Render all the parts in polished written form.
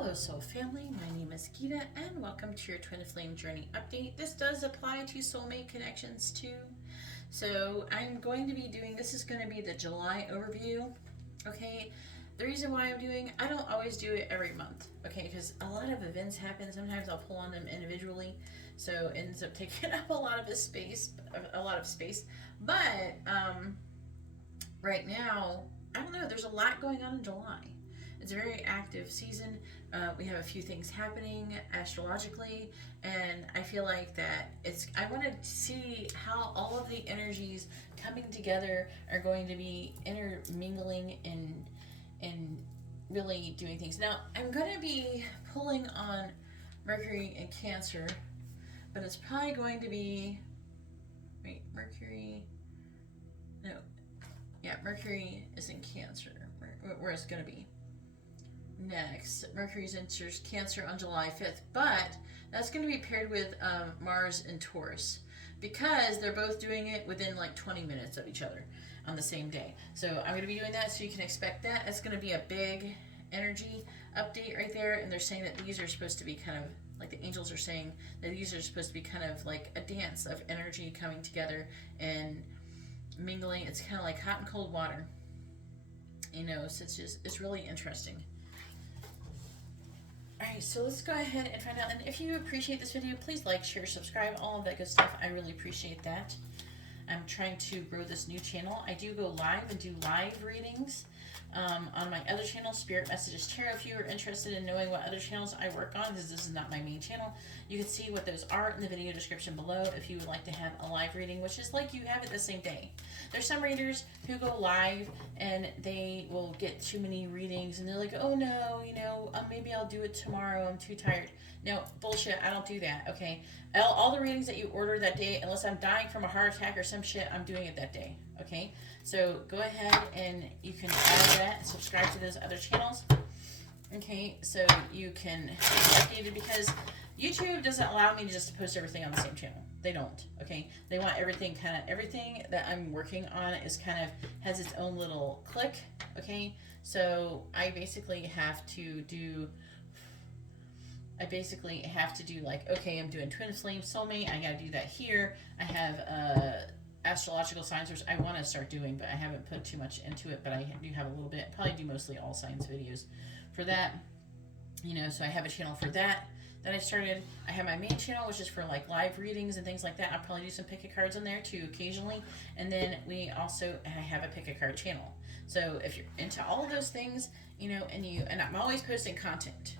Hello Soul Family, my name is Geeta and welcome to your Twin Flame Journey Update. This does apply to soulmate connections too. So I'm going to be doing, this is going to be the July overview, okay? The reason why I don't always do it every month, okay? Because a lot of events happen, sometimes I'll pull on them individually, so it ends up taking up a lot of space. But right now, I don't know, there's a lot going on in July. It's a very active season. We have a few things happening astrologically, and I feel like that I want to see how all of the energies coming together are going to be intermingling and really doing things. Now, I'm going to be pulling on Mercury and Cancer, but it's probably going to be, Mercury is in Cancer, where it's going to be. Next, Mercury's enters Cancer on July 5th, but that's going to be paired with Mars in Taurus because they're both doing it within like 20 minutes of each other on the same day. So I'm going to be doing that, so you can expect that. It's going to be a big energy update right there, and they're saying that these are supposed to be kind of, like the angels are saying, that these are supposed to be kind of like a dance of energy coming together and mingling. It's kind of like hot and cold water, so it's really interesting. Alright, so let's go ahead and find out. And if you appreciate this video, please like, share, subscribe, all of that good stuff. I really appreciate that. I'm trying to grow this new channel. I do go live and do live readings on my other channel, Spirit Messages Tarot. If you are interested in knowing what other channels I work on, because this is not my main channel, you can see what those are in the video description below if you would like to have a live reading, which is like you have it the same day. There's some readers who go live and they will get too many readings and they're like, oh no, maybe I'll do it tomorrow, I'm too tired. No, bullshit, I don't do that, okay? All the readings that you order that day, unless I'm dying from a heart attack or some shit, I'm doing it that day, okay? So go ahead and you can add that and subscribe to those other channels, okay? So you can be updated, because YouTube doesn't allow me to just post everything on the same channel. They don't, okay? They want everything that I'm working on has its own little click, okay? So I basically have to do like, okay, I'm doing Twin Flame Soulmate, I gotta do that here. I have astrological signs, which I want to start doing, but I haven't put too much into it, but I do have a little bit. Probably do mostly all signs videos for that, so I have a channel for that I started. I have my main channel, which is for like live readings and things like that. I'll probably do some pick a cards on there too occasionally, and then I have a pick a card channel. So if you're into all of those things, and I'm always posting content.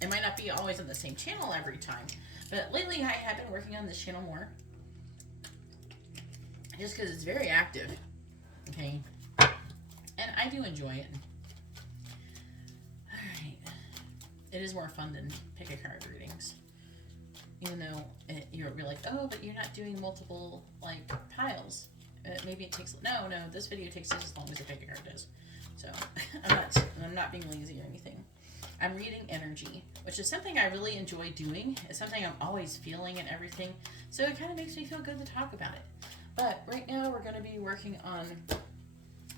It might not be always on the same channel every time, but lately I have been working on this channel more, just because it's very active, okay, and I do enjoy it. Alright, it is more fun than pick a card readings, even though you're like, oh, but you're not doing multiple like piles. Maybe it takes, no, this video takes just as long as a pick a card does, so I'm not being lazy or anything. I'm reading energy, which is something I really enjoy doing. It's something I'm always feeling and everything, so it kind of makes me feel good to talk about it. But right now we're going to be working on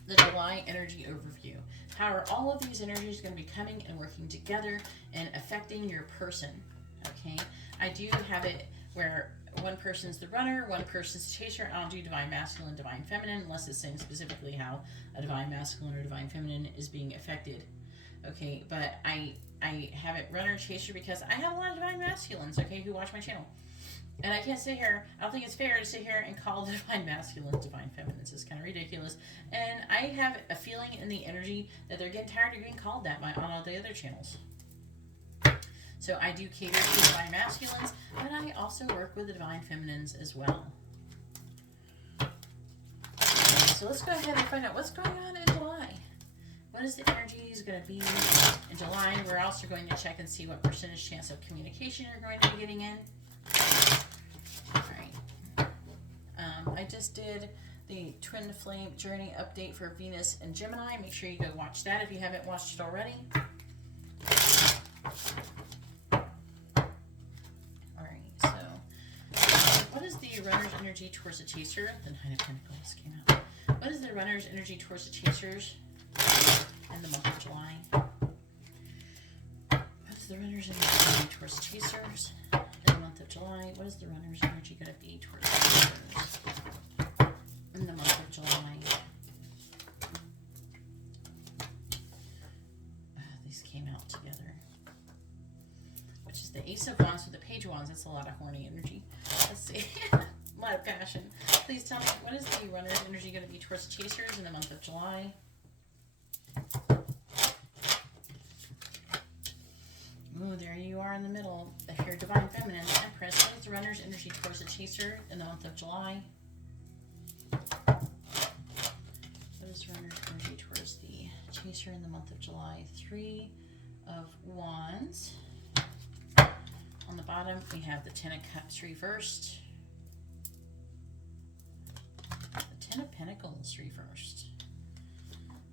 the July energy overview. How are all of these energies going to be coming and working together and affecting your person, okay? I do have it where one person's the runner, one person's the chaser. I don't do divine masculine, divine feminine, unless it's saying specifically how a divine masculine or divine feminine is being affected. Okay, but I have it runner, chaser, because I have a lot of divine masculines, okay, who watch my channel. And I can't sit here, I don't think it's fair to sit here and call the divine masculines divine feminines. It's kind of ridiculous. And I have a feeling in the energy that they're getting tired of being called that on all the other channels. So I do cater to divine masculines, but I also work with the divine feminines as well. So let's go ahead and find out what's going on in July. What is the energies going to be in July? We're also going to check and see what percentage chance of communication you're going to be getting in. Alright. I just did the Twin Flame Journey update for Venus and Gemini. Make sure you go watch that if you haven't watched it already. Alright, so what is the runner's energy towards the chaser? The Nine of Pentacles came out. What is the runner's energy towards the chasers in the month of July? What is the runner's energy towards chasers in the month of July? What is the runner's energy going to be towards chasers in the month of July? These came out together. Which is the Ace of Wands with the Page of Wands. That's a lot of horny energy. Let's see. A lot of passion. Please tell me, what is the runner's energy going to be towards chasers in the month of July? Ooh, there you are in the middle. If you're Divine Feminine, the Empress, what is the runner's energy towards the chaser in the month of July? What is the runner's energy towards the chaser in the month of July? 3 of Wands. On the bottom, we have the 10 of Cups reversed. The 10 of Pentacles reversed.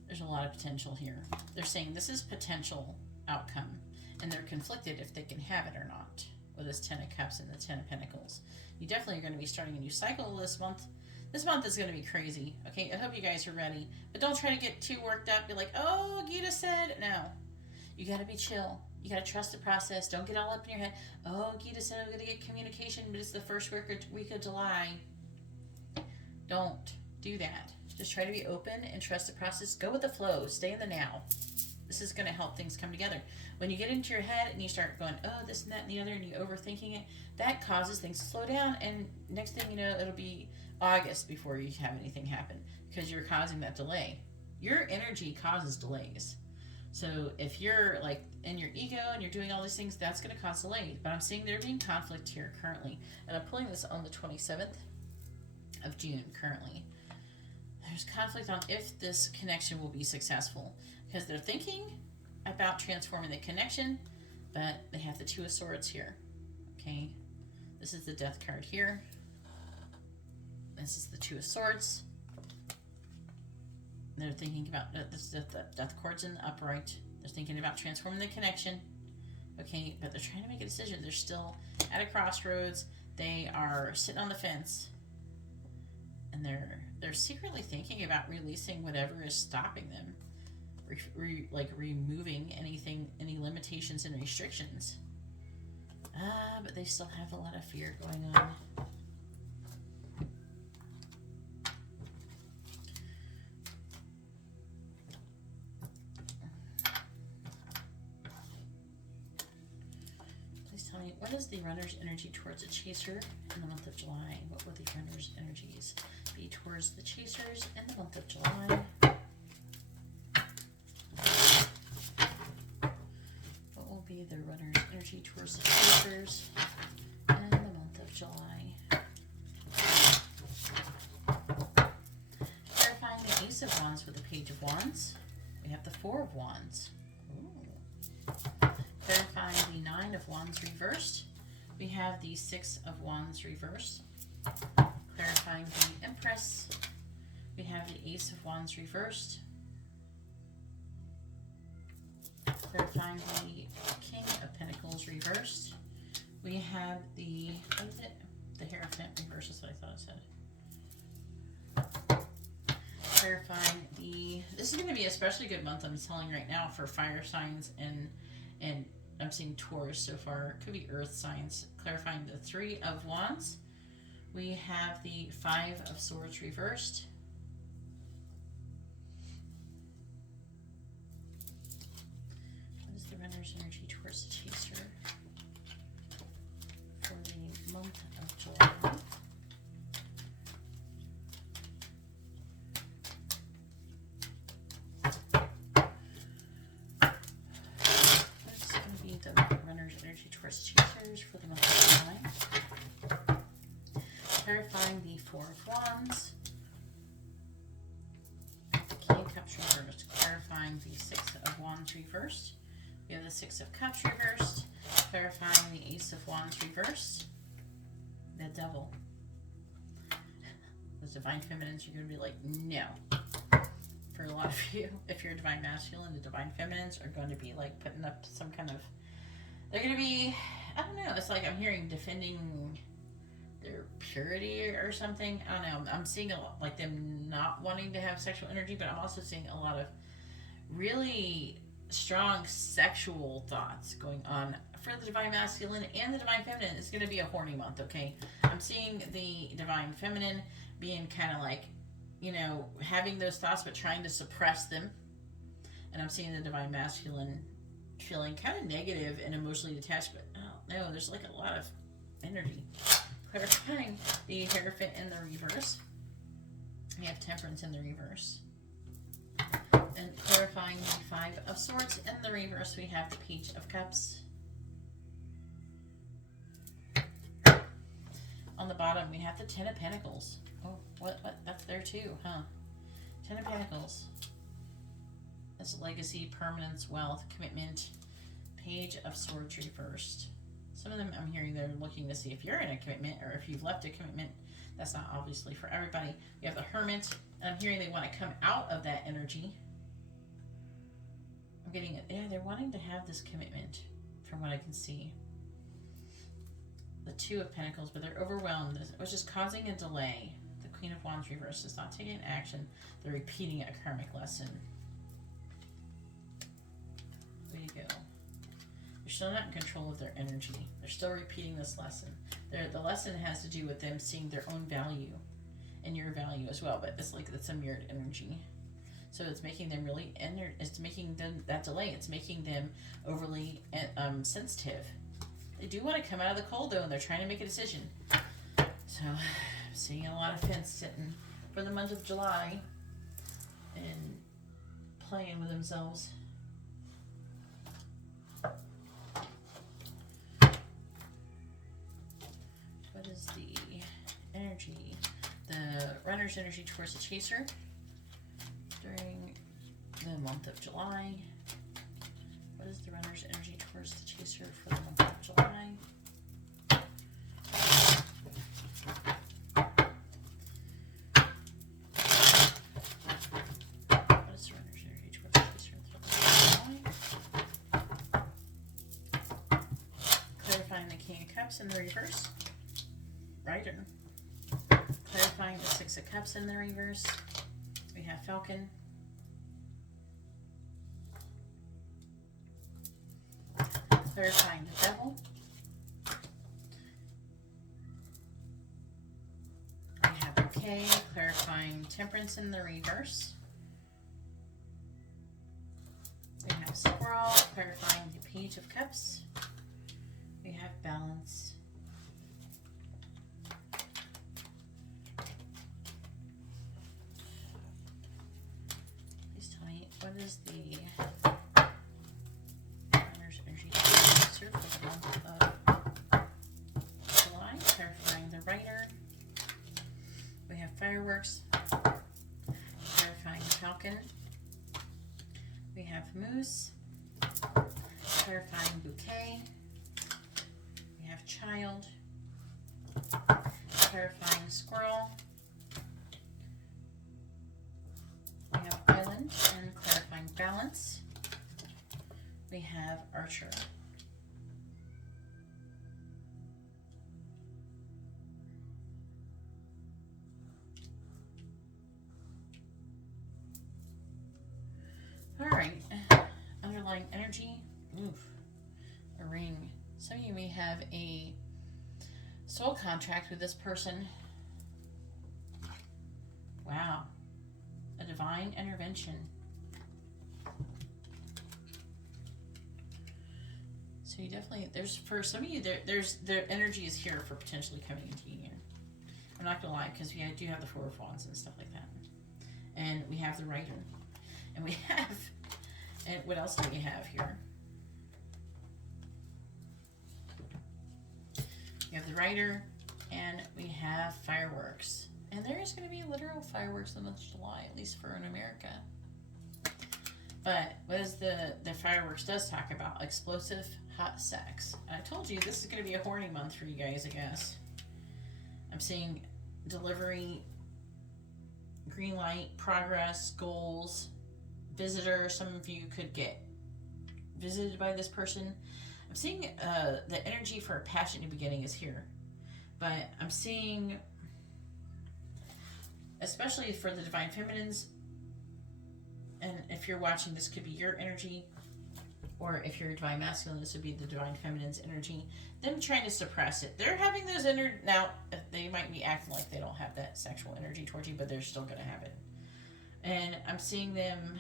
There's a lot of potential here. They're saying this is potential outcome, and they're conflicted if they can have it or not with this 10 of Cups and the 10 of Pentacles. You definitely are going to be starting a new cycle this month. This month is going to be crazy. Okay, I hope you guys are ready. But don't try to get too worked up. Be like, oh, Geeta said. No. You got to be chill. You got to trust the process. Don't get all up in your head. Oh, Geeta said I'm going to get communication, but it's the first week of July. Don't do that. Just try to be open and trust the process. Go with the flow. Stay in the now. This is going to help things come together. When you get into your head and you start going, oh, this and that and the other, and you're overthinking it, that causes things to slow down. And next thing you know, it'll be August before you have anything happen because you're causing that delay. Your energy causes delays. So if you're like in your ego and you're doing all these things, that's going to cause delays. But I'm seeing there being conflict here currently. And I'm pulling this on the 27th of June currently. There's conflict on if this connection will be successful. Because they're thinking about transforming the connection, but they have the 2 of Swords here. Okay. This is the Death card here. This is the 2 of Swords. They're thinking about, this is the Death card's in the upright. They're thinking about transforming the connection. Okay, but they're trying to make a decision. They're still at a crossroads. They are sitting on the fence. And they're secretly thinking about releasing whatever is stopping them. Like removing any limitations and restrictions. But they still have a lot of fear going on. Please tell me, what is the runner's energy towards a chaser in the month of July? What will the runner's energies be towards the chasers in the month of July? Be the runner's energy towards the chasers in the month of July. Clarifying the Ace of Wands with the Page of Wands. We have the 4 of Wands. Ooh. Clarifying the 9 of Wands reversed. We have the 6 of Wands reversed. Clarifying the Empress. We have the Ace of Wands reversed. Clarifying the King of Pentacles reversed. We have the, what is it? The Hierophant reversed is what I thought it said. Clarifying the, this is going to be an especially good month, I'm telling right now, for fire signs and I'm seeing Taurus so far. Could be earth signs. Clarifying the 3 of Wands. We have the 5 of Swords reversed. Runner's energy towards the chaser for the month of July. What's going to be the runner's energy towards chasers for the month of July? Clarifying the 4 of Wands. The King of Cups reversed. Clarifying the 6 of Wands reversed. We have the 6 of Cups reversed, clarifying the Ace of Wands reversed, the Devil. The Divine Feminines, you're going to be like, no. For a lot of you, if you're a Divine Masculine, the Divine Feminines are going to be like putting up some kind of, they're going to be, I don't know, it's like I'm hearing defending their purity or something. I don't know. I'm seeing a lot, like them not wanting to have sexual energy, but I'm also seeing a lot of really strong sexual thoughts going on for the divine masculine and the divine feminine. It's going to be a horny month, okay? I'm seeing the divine feminine being kind of like, you know, having those thoughts but trying to suppress them. And I'm seeing the divine masculine feeling kind of negative and emotionally detached, but oh no, there's like a lot of energy. Clarifying the Hierophant in the reverse. We have Temperance in the reverse. And clarifying the Five of Swords in the reverse, we have the Page of Cups. On the bottom, we have the Ten of Pentacles. Oh, what? That's there too, huh? Ten of Pentacles. That's legacy, permanence, wealth, commitment. Page of Swords reversed. Some of them I'm hearing they're looking to see if you're in a commitment or if you've left a commitment. That's not obviously for everybody. We have the Hermit, and I'm hearing they want to come out of that energy. I'm getting it. Yeah, they're wanting to have this commitment from what I can see. The Two of Pentacles, but they're overwhelmed, which is causing a delay. The Queen of Wands reversed is not taking action. They're repeating a karmic lesson. Way to go. They're still not in control of their energy. They're still repeating this lesson. The lesson has to do with them seeing their own value and your value as well, but it's like it's a mirrored energy. So it's making them really, it's making them, that delay, it's making them overly sensitive. They do want to come out of the cold though, and they're trying to make a decision. So I'm seeing a lot of fence sitting for the month of July and playing with themselves. What is the energy? The runner's energy towards the chaser during the month of July. What is the runner's energy towards the chaser for the month of July? What is the runner's energy towards the chaser for the month of July? Clarifying the King of Cups in the reverse. Rider. Clarifying the Six of Cups in the reverse. We have Falcon. Clarifying the Devil. We have Bouquet. Clarifying Temperance in the reverse. We have Squirrel. Clarifying the Page of Cups. We have Balance. Please tell me, what is the runner's energy for the month of July? Clarifying the Rider. We have Fireworks. Clarifying the Falcon. We have Moose. Clarifying Bouquet. We have Child. Clarifying Squirrel. We have Island and clarifying Balance. We have Archer. All right, underlying energy. Oof, a ring. Some of you may have a soul contract with this person. Wow, a divine intervention. So you definitely, there's, for some of you, their energy is here for potentially coming into union. I'm not gonna lie, because we do have the Four of Wands and stuff like that. And we have the Rider. And we have, and what else do we have here? We have the Rider, and we have Fireworks. And there is going to be literal fireworks in the month of July, at least for in America. But what is the fireworks does talk about? Explosive, hot sex. And I told you this is going to be a horny month for you guys, I guess. I'm seeing delivery, green light, progress, goals, visitor. Some of you could get visited by this person. I'm seeing the energy for a passionate beginning is here. But I'm seeing, especially for the divine feminines, and if you're watching, this could be your energy. or if you're divine masculine, this would be the divine feminine's energy, them trying to suppress it. They're having those now, they might be acting like they don't have that sexual energy towards you, but they're still going to have it. And I'm seeing them,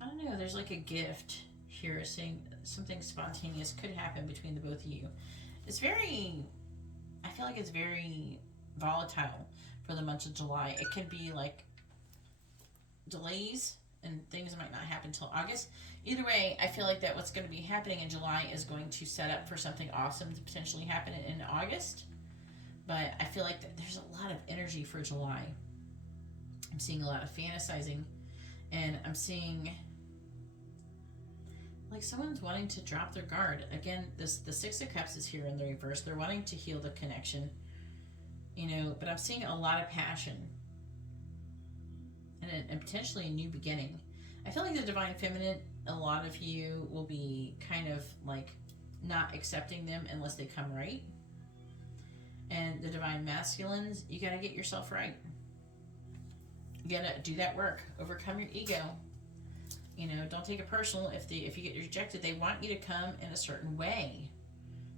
I don't know, there's like a gift here saying something spontaneous could happen between the both of you. It's very, I feel like it's very volatile for the month of July. It could be like delays and things might not happen until August. Either way, I feel like that what's going to be happening in July is going to set up for something awesome to potentially happen in August. But I feel like that there's a lot of energy for July. I'm seeing a lot of fantasizing, and I'm seeing like someone's wanting to drop their guard. Again, the Six of Cups is here in the reverse. They're wanting to heal the connection, but I'm seeing a lot of passion and potentially a new beginning. I feel like the divine feminine, a lot of you will be kind of like not accepting them unless they come right. And the divine masculines, you got to get yourself right. You got to do that work. Overcome your ego. Don't take it personal if you get rejected. They want you to come in a certain way.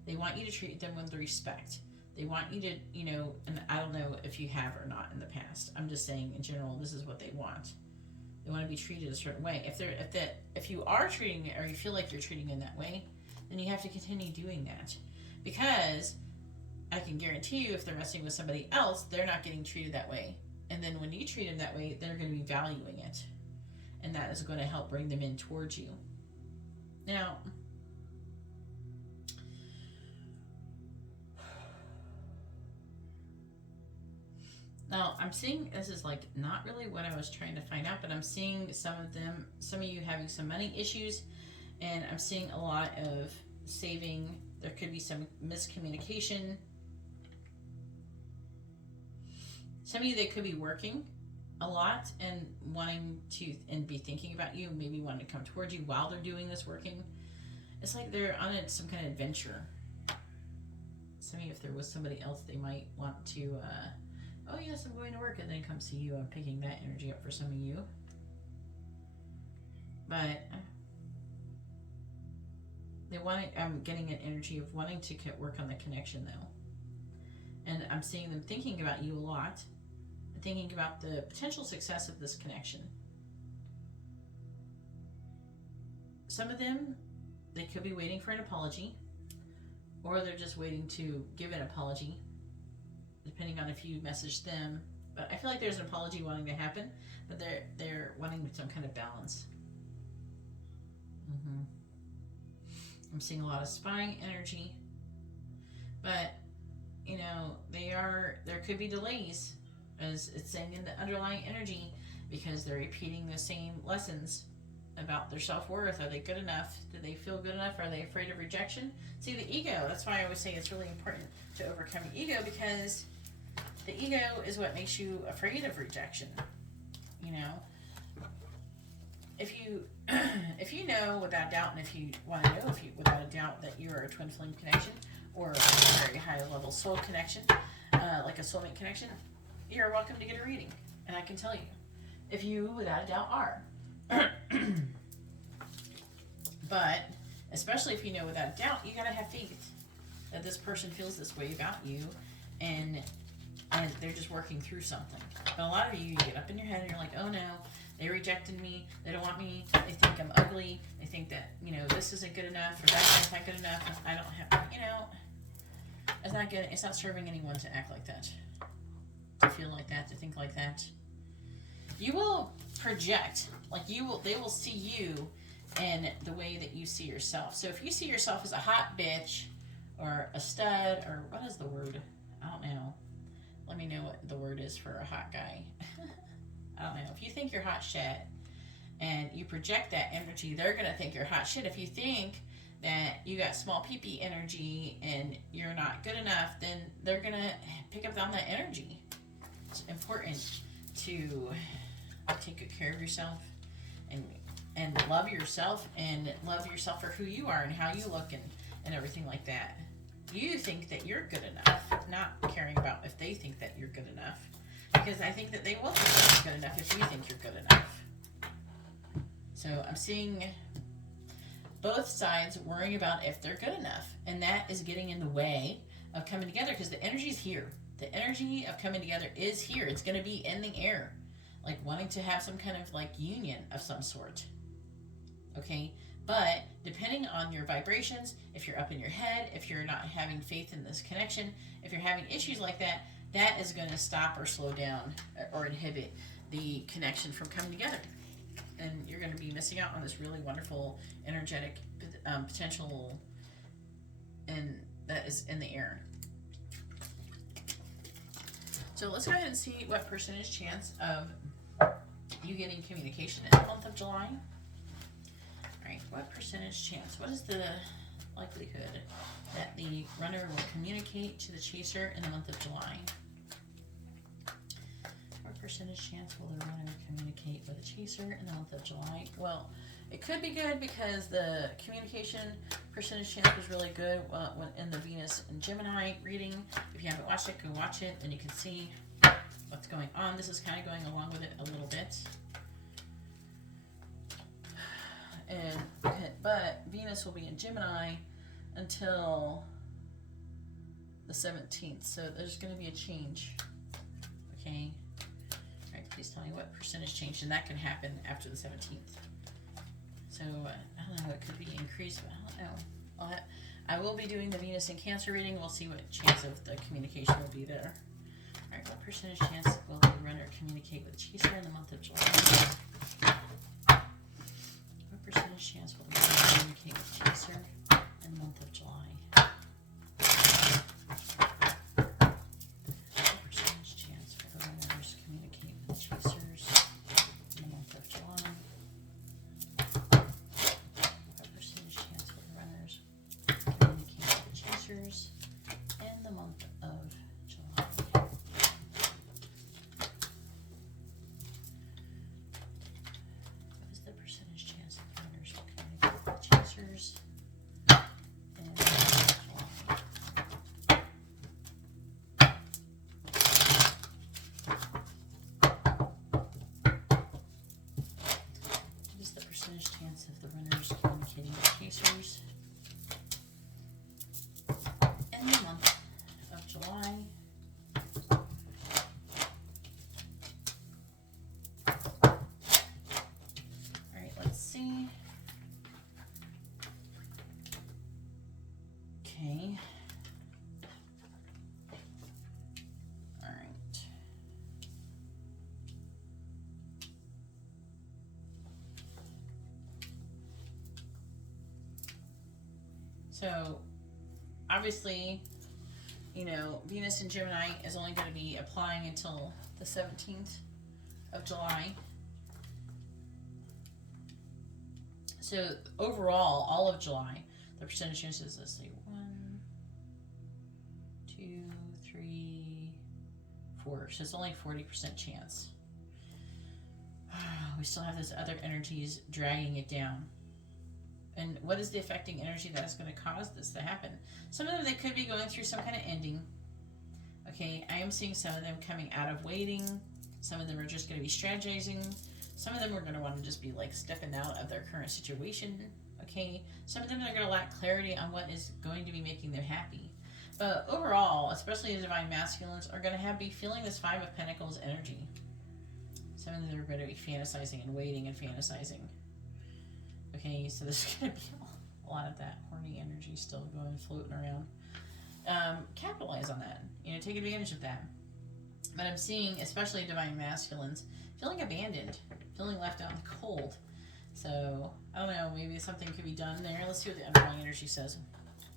They want you to treat them with respect. They want you to, and I don't know if you have or not in the past. I'm just saying in general, this is what they want. They want to be treated a certain way. If you are treating it, or you feel like you're treating in that way, then you have to continue doing that. Because I can guarantee you, if they're messing with somebody else, they're not getting treated that way. And then when you treat them that way, they're going to be valuing it. And that is going to help bring them in towards you. Now, I'm seeing, this is like not really what I was trying to find out, but I'm seeing some of you having some money issues, and I'm seeing a lot of saving. There could be some miscommunication. Some of you, they could be working a lot and wanting to, and be thinking about you, maybe wanting to come towards you while they're doing this working. It's like they're on some kind of adventure. Some of you, if there was somebody else, they might want to, oh yes, I'm going to work, and then come see you. I'm picking that energy up for some of you. But I'm getting an energy of wanting to work on the connection though. And I'm seeing them thinking about you a lot, thinking about the potential success of this connection. Some of them, they could be waiting for an apology, or they're just waiting to give an apology, depending on if you message them. But I feel like there's an apology wanting to happen, but they're wanting some kind of balance. I'm seeing a lot of spying energy, but there could be delays, as it's saying in the underlying energy, because they're repeating the same lessons about their self-worth. Are they good enough? Do they feel good enough? Are they afraid of rejection? See, the ego, that's why I always say it's really important to overcome your ego, because the ego is what makes you afraid of rejection. If you know without doubt, and if you want to know without a doubt that you're a twin flame connection, or a very high level soul connection, like a soulmate connection, you're welcome to get a reading. And I can tell you, if you without a doubt are. But especially if you know without a doubt, you gotta have faith that this person feels this way about you, and they're just working through something. But a lot of you get up in your head and you're like, oh no, they rejected me, they don't want me, they think I'm ugly, they think that, this isn't good enough, or that's not good enough, and I don't have, it's not good, it's not serving anyone to act like that, to feel like that, to think like that. You will project, they will see you in the way that you see yourself. So if you see yourself as a hot bitch, or a stud, or what is the word? I don't know. Let me know what the word is for a hot guy. I don't know. If you think you're hot shit and you project that energy, they're going to think you're hot shit. If you think that you got small pee-pee energy and you're not good enough, then they're going to pick up on that energy. It's important to take good care of yourself and love yourself, and love yourself for who you are and how you look and everything like that. You think that you're good enough, not caring about if they think that you're good enough. Because I think that they will think that you're good enough if you think you're good enough. So I'm seeing both sides worrying about if they're good enough. And that is getting in the way of coming together, because the energy is here. The energy of coming together is here. It's going to be in the air. Like wanting to have some kind of like union of some sort. Okay? But depending on your vibrations, if you're up in your head, if you're not having faith in this connection, if you're having issues like that, that is going to stop or slow down or inhibit the connection from coming together. And you're going to be missing out on this really wonderful energetic potential, and that is in the air. So let's go ahead and see what percentage chance of you getting communication in the month of July. Alright, what percentage chance? What is the likelihood that the runner will communicate to the chaser in the month of July? What percentage chance will the runner communicate with the chaser in the month of July? Well, it could be good because the communication percentage chance was really good in the Venus and Gemini reading. If you haven't watched it, go watch it and you can see what's going on. This is kind of going along with it a little bit. But Venus will be in Gemini until the 17th, so there's going to be a change. Okay. All right, please tell me what percentage change, and that can happen after the 17th. So I don't know, it could be increased, but I don't know. I will be doing the Venus and Cancer reading. We'll see what chance of the communication will be there. All right, what percentage chance will the runner communicate with Chaser in the month of July? What percentage chance will the runner communicate with Chaser in the month of July? What percentage chance will the runners communicate with Chasers in the month of July? What percentage chance will the runners communicate with Chasers in the month of July? What is the percentage chance that the runners will communicate with Chasers in the month of July? What is the percentage chance of the runners communicating with Chasers in the month of July? Alright, let's see. Okay. Alright. So, obviously, you know, Venus and Gemini is only going to be applying until the 17th of July. So, overall, all of July, the percentage chances, let's see, 1, 2, 3, 4. So, it's only 40% chance. We still have those other energies dragging it down. And what is the affecting energy that is going to cause this to happen? Some of them, they could be going through some kind of ending. Okay, I am seeing some of them coming out of waiting. Some of them are just going to be strategizing. Some of them are going to want to just be like stepping out of their current situation. Okay, some of them are going to lack clarity on what is going to be making them happy. But overall, especially the divine masculines, are going to be feeling this Five of Pentacles energy. Some of them are going to be fantasizing and waiting and fantasizing. Okay, so there's going to be a lot of that horny energy still going, floating around. Capitalize on that. You know, take advantage of that. But I'm seeing, especially divine masculines, feeling abandoned, feeling left out in the cold. So, I don't know, maybe something could be done there. Let's see what the underlying energy says.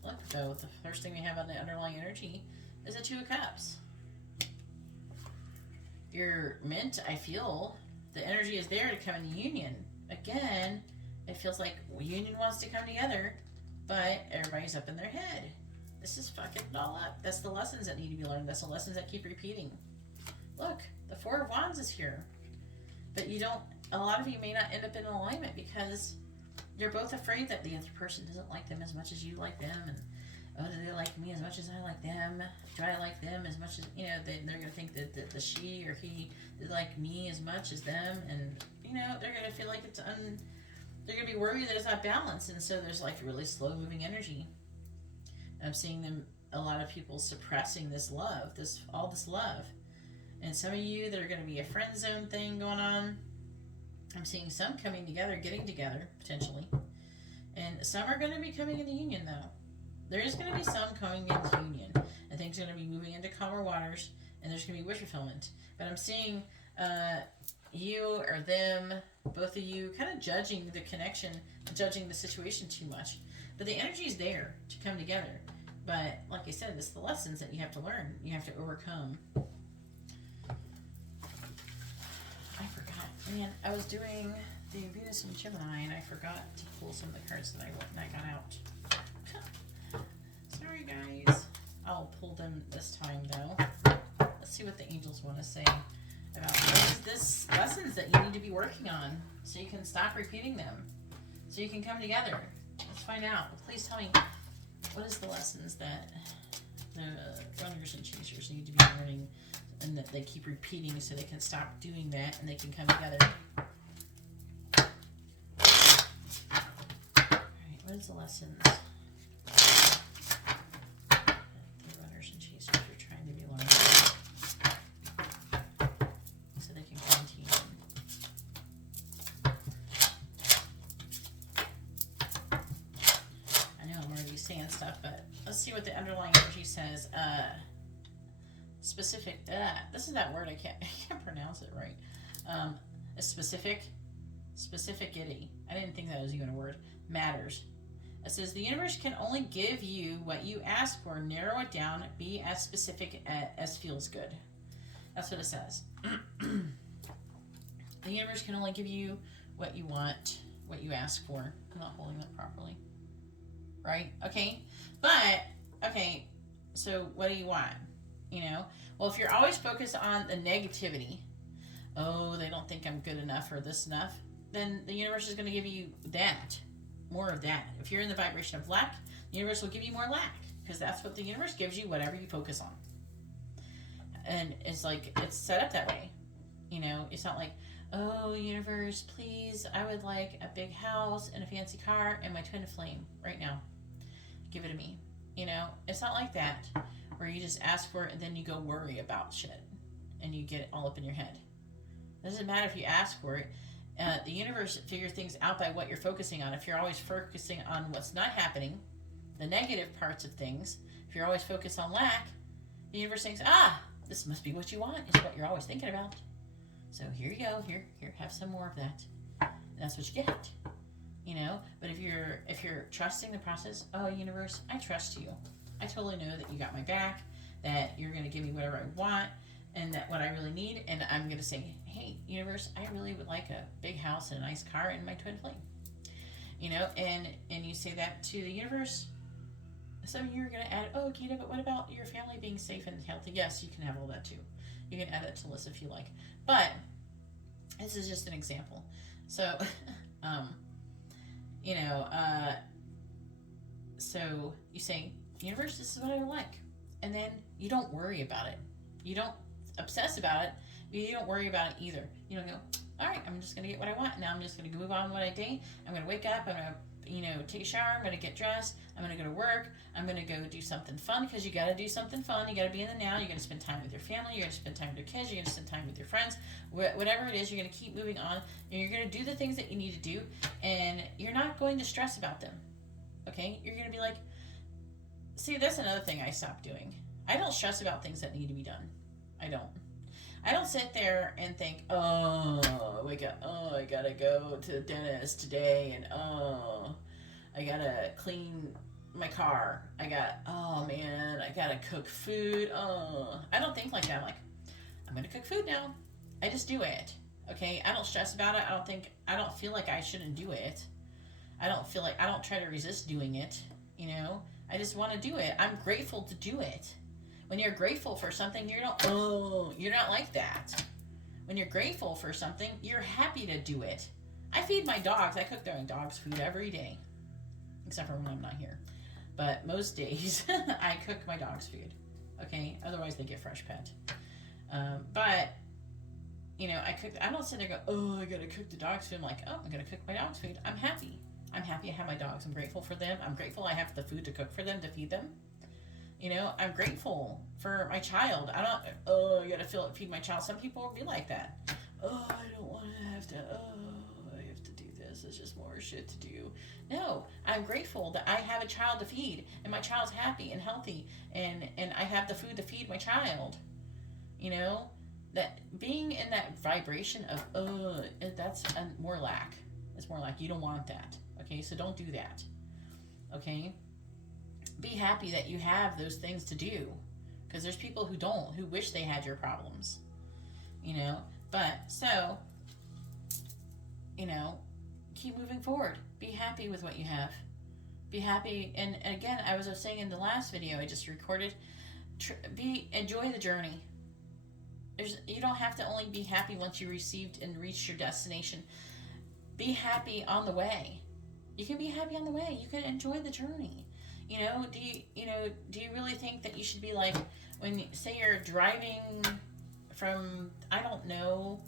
Look, though, the first thing we have on the underlying energy is a Two of Cups. You're meant, I feel, the energy is there to come into union. Again, it feels like union wants to come together, but everybody's up in their head. This is fucking it all up. That's the lessons that need to be learned. That's the lessons that keep repeating. Look, the Four of Wands is here. But you don't, a lot of you may not end up in alignment because you're both afraid that the other person doesn't like them as much as you like them. And, oh, do they like me as much as I like them? Do I like them as much as, you know, they're going to think that the she or he, they like me as much as them. And, you know, they're going to feel like it's they're going to be worried that it's not balanced, and so there's like really slow moving energy. And I'm seeing them, a lot of people suppressing this love, all this love. And some of you that are going to be a friend zone thing going on, I'm seeing some coming together, getting together, potentially. And some are going to be coming into union, though. There is going to be some coming into union. And things are going to be moving into calmer waters, and there's going to be wish fulfillment. But I'm seeing you or them, both of you, kind of judging the connection, judging the situation too much. But the energy is there to come together. But like I said, it's the lessons that you have to learn. You have to overcome. I forgot. Man, I was doing the Venus and Gemini, and I forgot to pull some of the cards that I got out. Sorry, guys. I'll pull them this time, though. Let's see what the angels want to say about what is this lessons that you need to be working on so you can stop repeating them, so you can come together. Let's find out. Please tell me, what is the lessons that the runners and chasers need to be learning and that they keep repeating so they can stop doing that and they can come together? Alright, what is the lessons that the runners and chasers are trying to be learning so they can come to you? I know I'm already saying stuff, but let's see what the underlying energy says. Specific. This is that word I can't pronounce it right. A specificity. I didn't think that was even a word. Matters. It says the universe can only give you what you ask for. Narrow it down. Be as specific as feels good. That's what it says. The universe can only give you what you want, what you ask for. I'm not holding that properly. Right? Okay. But, okay, so what do you want? You know? Well, if you're always focused on the negativity, oh, they don't think I'm good enough or this enough, then the universe is going to give you that, more of that. If you're in the vibration of lack, the universe will give you more lack, because that's what the universe gives you, whatever you focus on. And it's like, it's set up that way. You know, it's not like, oh, universe, please, I would like a big house and a fancy car and my twin flame right now. Give it to me. You know, it's not like that, where you just ask for it and then you go worry about shit and you get it all up in your head. It doesn't matter if you ask for it. The universe figures things out by what you're focusing on. If you're always focusing on what's not happening, the negative parts of things, if you're always focused on lack, the universe thinks, this must be what you want. It's what you're always thinking about. So here you go. Here, have some more of that. And that's what you get. You know, but if you're trusting the process, oh, universe, I trust you. I totally know that you got my back, that you're going to give me whatever I want, and that what I really need, and I'm going to say, hey, universe, I really would like a big house and a nice car and my twin flame. You know, and you say that to the universe. So you're going to add, oh, Geeta, but what about your family being safe and healthy? Yes, you can have all that too. You can add that to the list if you like. But this is just an example. So, you know, so you say, universe, this is what I would like. And then you don't worry about it. You don't obsess about it. You don't worry about it either. You don't go, all right, I'm just going to get what I want. Now I'm just going to move on with my day. I'm going to wake up. I'm going to, you know, take a shower. I'm going to get dressed. I'm going to go to work. I'm going to go do something fun, because you got to do something fun. You got to be in the now. You're going to spend time with your family. You're going to spend time with your kids. You're going to spend time with your friends. Whatever it is, you're going to keep moving on. And you're going to do the things that you need to do. And you're not going to stress about them. Okay? You're going to be like, see, that's another thing I stopped doing. I don't stress about things that need to be done. I don't sit there and think, I gotta go to the dentist today, and I gotta clean my car. I gotta cook food. I don't think like that. I'm like, I'm gonna cook food now. I just do it. Okay? I don't stress about it. I don't feel like I shouldn't do it. I don't try to resist doing it, you know? I just want to do it. I'm grateful to do it. When you're grateful for something, you're not like that. When you're grateful for something, you're happy to do it. I feed my dogs. I cook their own dogs' food every day, except for when I'm not here. But most days, I cook my dog's food. Okay? Otherwise, they get fresh pet. But you know, I cook. I don't sit there and go, oh, I gotta cook the dog's food. I'm like, oh, I'm gonna cook my dog's food. I'm happy. I'm happy I have my dogs. I'm grateful for them. I'm grateful I have the food to cook for them, to feed them. You know, I'm grateful for my child. I don't, oh, I gotta feed my child. Some people will be like that. Oh, I don't want to have to, oh, I have to do this. It's just more shit to do. No, I'm grateful that I have a child to feed and my child's happy and healthy and I have the food to feed my child. You know, that being in that vibration of, oh, that's more lack. It's more like you don't want that. Okay, so don't do that. Okay? Be happy that you have those things to do, because there's people who don't, who wish they had your problems, you know. But so, you know, keep moving forward. Be happy with what you have. Be happy. And again, I was saying in the last video I just recorded, enjoy the journey. You don't have to only be happy once you received and reached your destination. Be happy on the way. You can be happy on the way. You can enjoy the journey. You know, do you really think that you should be like, when, say you're driving from, I don't know,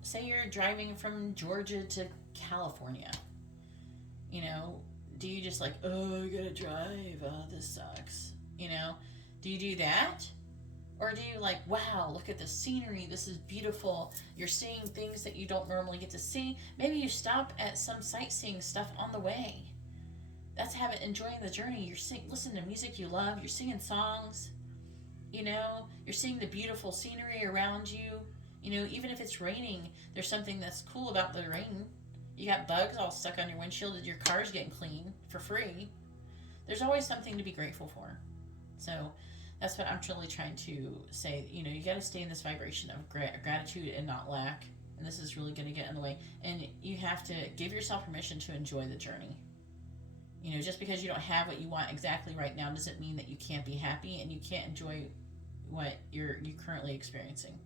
say you're driving from Georgia to California, you know, do you just like, oh, I gotta drive, oh, this sucks, you know? Do you do that? Or do you like, wow, look at the scenery, this is beautiful, you're seeing things that you don't normally get to see. Maybe you stop at some sightseeing stuff on the way. That's enjoying the journey. You're listening to music you love. You're singing songs. You know, you're seeing the beautiful scenery around you. You know, even if it's raining, there's something that's cool about the rain. You got bugs all stuck on your windshield and your car's getting clean for free. There's always something to be grateful for. So that's what I'm truly trying to say. You know, you got to stay in this vibration of gratitude and not lack. And this is really going to get in the way. And you have to give yourself permission to enjoy the journey. You know, just because you don't have what you want exactly right now doesn't mean that you can't be happy and you can't enjoy what you're currently experiencing.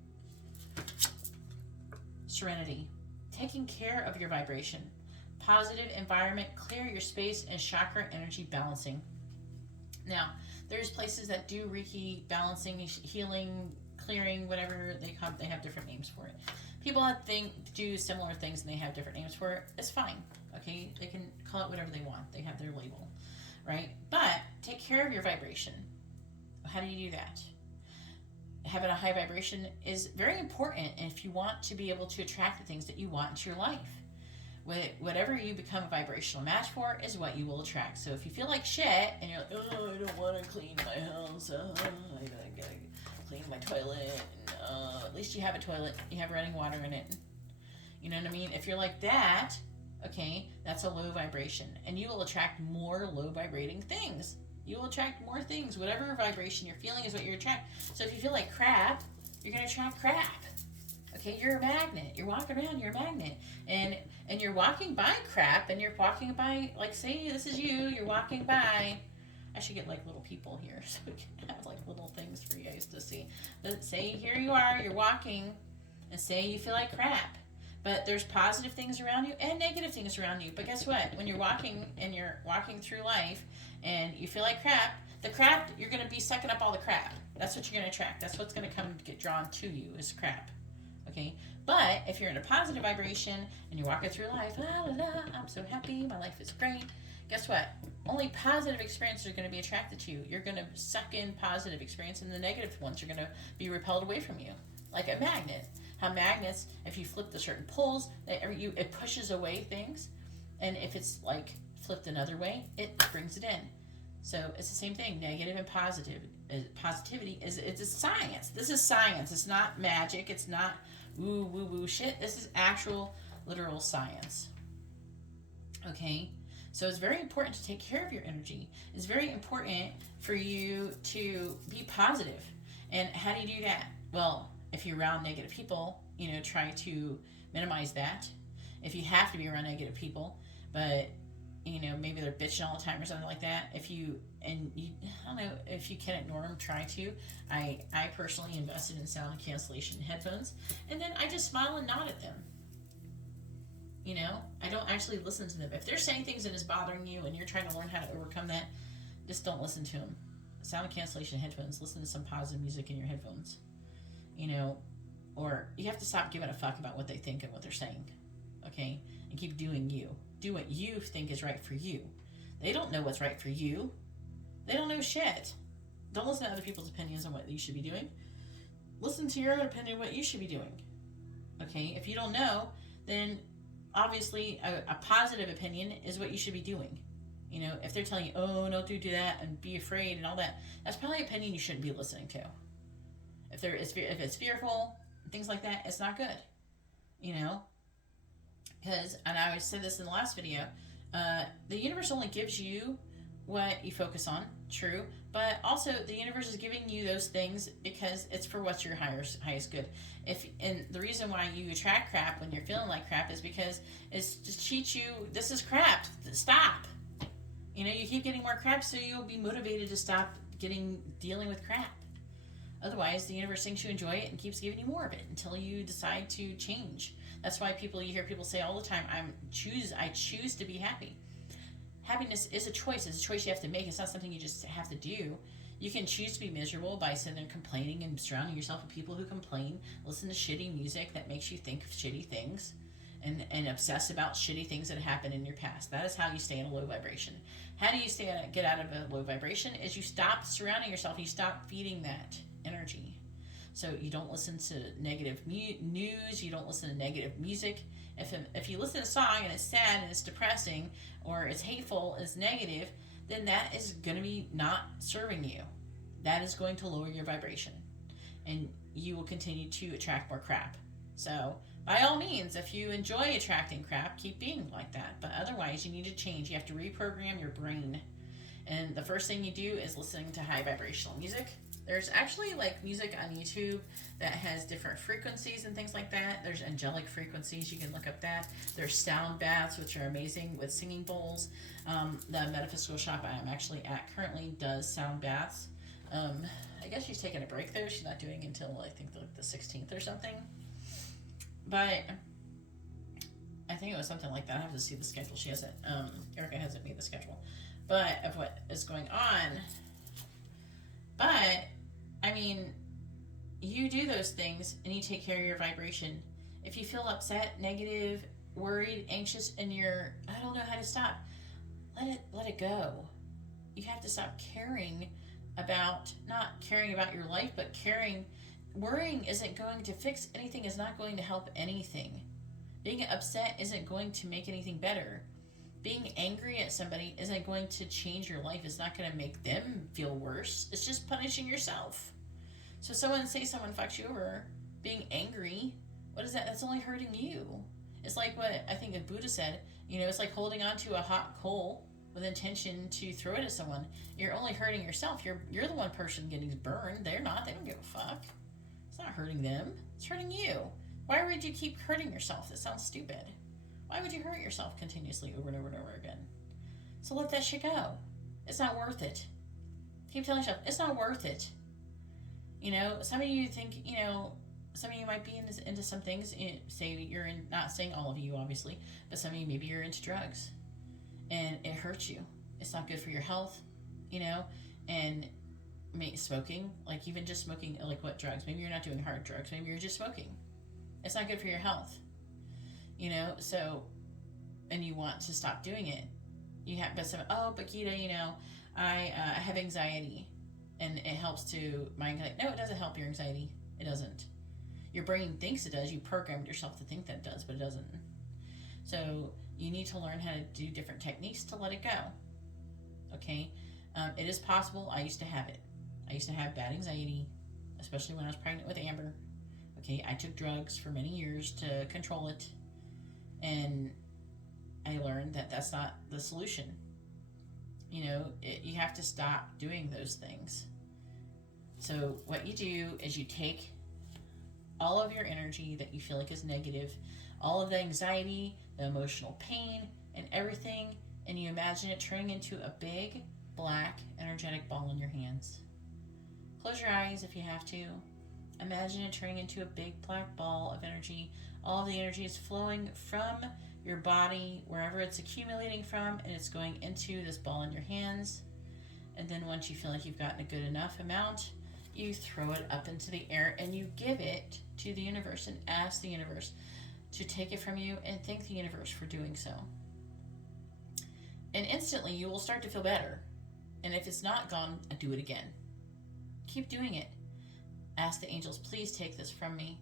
Serenity. Taking care of your vibration. Positive environment, clear your space, and chakra energy balancing. Now, there's places that do Reiki balancing, healing, clearing, whatever they come. They have different names for it. People that do similar things and they have different names for it. It's fine. Okay, they can call it whatever they want. They have their label, right? But take care of your vibration. How do you do that? Having a high vibration is very important if you want to be able to attract the things that you want into your life. Whatever you become a vibrational match for is what you will attract. So if you feel like shit and you're like, oh, I don't want to clean my house, I gotta clean my toilet, and at least you have a toilet, you have running water in it. You know what I mean? If you're like that, okay, that's a low vibration, and you will attract more low vibrating things. You will attract more things. Whatever vibration you're feeling is what you attract. So if you feel like crap, you're going to attract crap. Okay, you're a magnet. You're walking around, you're a magnet. And you're walking by crap, and you're walking by, like, say this is you're walking by. I should get like little people here so we can have like little things for you guys to see. But say here you are, you're walking, and say you feel like crap. But there's positive things around you and negative things around you. But guess what? When you're walking and you're walking through life and you feel like crap, the crap, you're going to be sucking up all the crap. That's what you're going to attract. That's what's going to come get drawn to you is crap. Okay? But if you're in a positive vibration and you're walking through life, I'm so happy, my life is great. Guess what? Only positive experiences are going to be attracted to you. You're going to suck in positive experience, and the negative ones are going to be repelled away from you. Like a magnet. How magnets, if you flip the certain poles, it pushes away things, and if it's like flipped another way, it brings it in. So it's the same thing. Negative and positive. Positivity it's a science. This is science. It's not magic. It's not woo woo woo shit. This is actual literal science. Okay? So it's very important to take care of your energy. It's very important for you to be positive. And how do you do that? Well, if you're around negative people, you know, try to minimize that. If you have to be around negative people, but, you know, maybe they're bitching all the time or something like that. I don't know, if you can ignore them, try to. I personally invested in sound cancellation headphones, and then I just smile and nod at them. You know, I don't actually listen to them. If they're saying things that is bothering you and you're trying to learn how to overcome that, just don't listen to them. Sound cancellation headphones. Listen to some positive music in your headphones. You know, or you have to stop giving a fuck about what they think and what they're saying, okay? And keep doing you. Do what you think is right for you. They don't know what's right for you. They don't know shit. Don't listen to other people's opinions on what you should be doing. Listen to your own opinion what you should be doing. Okay? If you don't know, then obviously a positive opinion is what you should be doing. You know, if they're telling you, oh, don't do that and be afraid and all that, that's probably an opinion you shouldn't be listening to. If it's fearful, things like that, it's not good. You know? Because, and I always said this in the last video, the universe only gives you what you focus on, true, but also the universe is giving you those things because it's for what's your highest good. And the reason why you attract crap when you're feeling like crap is because it's to teach you, this is crap, stop. You know, you keep getting more crap, so you'll be motivated to stop dealing with crap. Otherwise, the universe thinks you enjoy it and keeps giving you more of it until you decide to change. That's why you hear people say all the time, I choose to be happy. Happiness is a choice. It's a choice you have to make. It's not something you just have to do. You can choose to be miserable by sitting there complaining and surrounding yourself with people who complain, listen to shitty music that makes you think of shitty things, and obsess about shitty things that happened in your past. That is how you stay in a low vibration. How do you get out of a low vibration? Is you stop surrounding yourself. You stop feeding that energy. So you don't listen to negative news. You don't listen to negative music. If you listen to a song and it's sad and it's depressing or it's hateful, it's negative, then that is going to be not serving you. That is going to lower your vibration. And you will continue to attract more crap. So by all means, if you enjoy attracting crap, keep being like that. But otherwise, you need to change. You have to reprogram your brain. And the first thing you do is listening to high vibrational music. There's actually like music on YouTube that has different frequencies and things like that. There's angelic frequencies. You can look up that. There's sound baths, which are amazing with singing bowls. The metaphysical shop I'm actually at currently does sound baths. I guess she's taking a break there. She's not doing until I think the 16th or something. But I think it was something like that. I have to see the schedule. She hasn't, Erica hasn't made the schedule. But of what is going on. But, I mean, you do those things and you take care of your vibration. If you feel upset, negative, worried, anxious, and I don't know how to stop, let it go. You have to stop not caring about your life, but worrying isn't going to fix anything, is not going to help anything. Being upset isn't going to make anything better. Being angry at somebody isn't going to change your life. It's not going to make them feel worse. It's just punishing yourself. So someone fucks you over, being angry, what is that? That's only hurting you. It's like what I think the Buddha said, it's like holding on to a hot coal with intention to throw it at someone. You're only hurting yourself. You're the one person getting burned. They're not. They don't give a fuck. It's not hurting them. It's hurting you. Why would you keep hurting yourself? That sounds stupid. Why would you hurt yourself continuously over and over and over again? So let that shit go. It's not worth it. Keep telling yourself, it's not worth it. Some of you think, some of you might be into some things. Say you're not saying all of you, obviously, but some of you, maybe you're into drugs. And it hurts you. It's not good for your health, and smoking, like even just smoking, like what drugs? Maybe you're not doing hard drugs. Maybe you're just smoking. It's not good for your health. So, and you want to stop doing it. But Geeta, I have anxiety and it helps to my anxiety. No, it doesn't help your anxiety. It doesn't. Your brain thinks it does. You programmed yourself to think that it does, but it doesn't. So you need to learn how to do different techniques to let it go. Okay? It is possible. I used to have it. I used to have bad anxiety, especially when I was pregnant with Amber. Okay? I took drugs for many years to control it. And I learned that that's not the solution. You have to stop doing those things. So what you do is you take all of your energy that you feel like is negative, all of the anxiety, the emotional pain, and everything, and you imagine it turning into a big, black, energetic ball in your hands. Close your eyes if you have to. Imagine it turning into a big black ball of energy. All of the energy is flowing from your body, wherever it's accumulating from, and it's going into this ball in your hands. And then once you feel like you've gotten a good enough amount, you throw it up into the air and you give it to the universe and ask the universe to take it from you and thank the universe for doing so. And instantly you will start to feel better. And if it's not gone, do it again. Keep doing it. Ask the angels, please take this from me,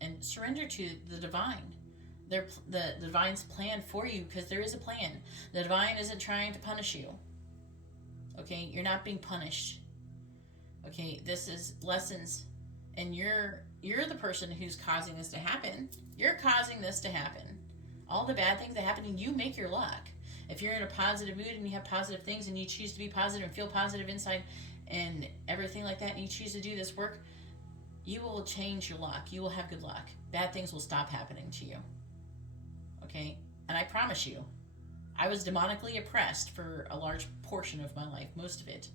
and surrender to the divine. The divine's plan for you, because there is a plan. The divine isn't trying to punish you. Okay, you're not being punished. Okay, this is lessons, and you're the person who's causing this to happen. You're causing this to happen. All the bad things that happen, and you make your luck. If you're in a positive mood and you have positive things and you choose to be positive and feel positive inside and everything like that, and you choose to do this work, you will change your luck. You will have good luck. Bad things will stop happening to you. Okay? And I promise you, I was demonically oppressed for a large portion of my life, most of it.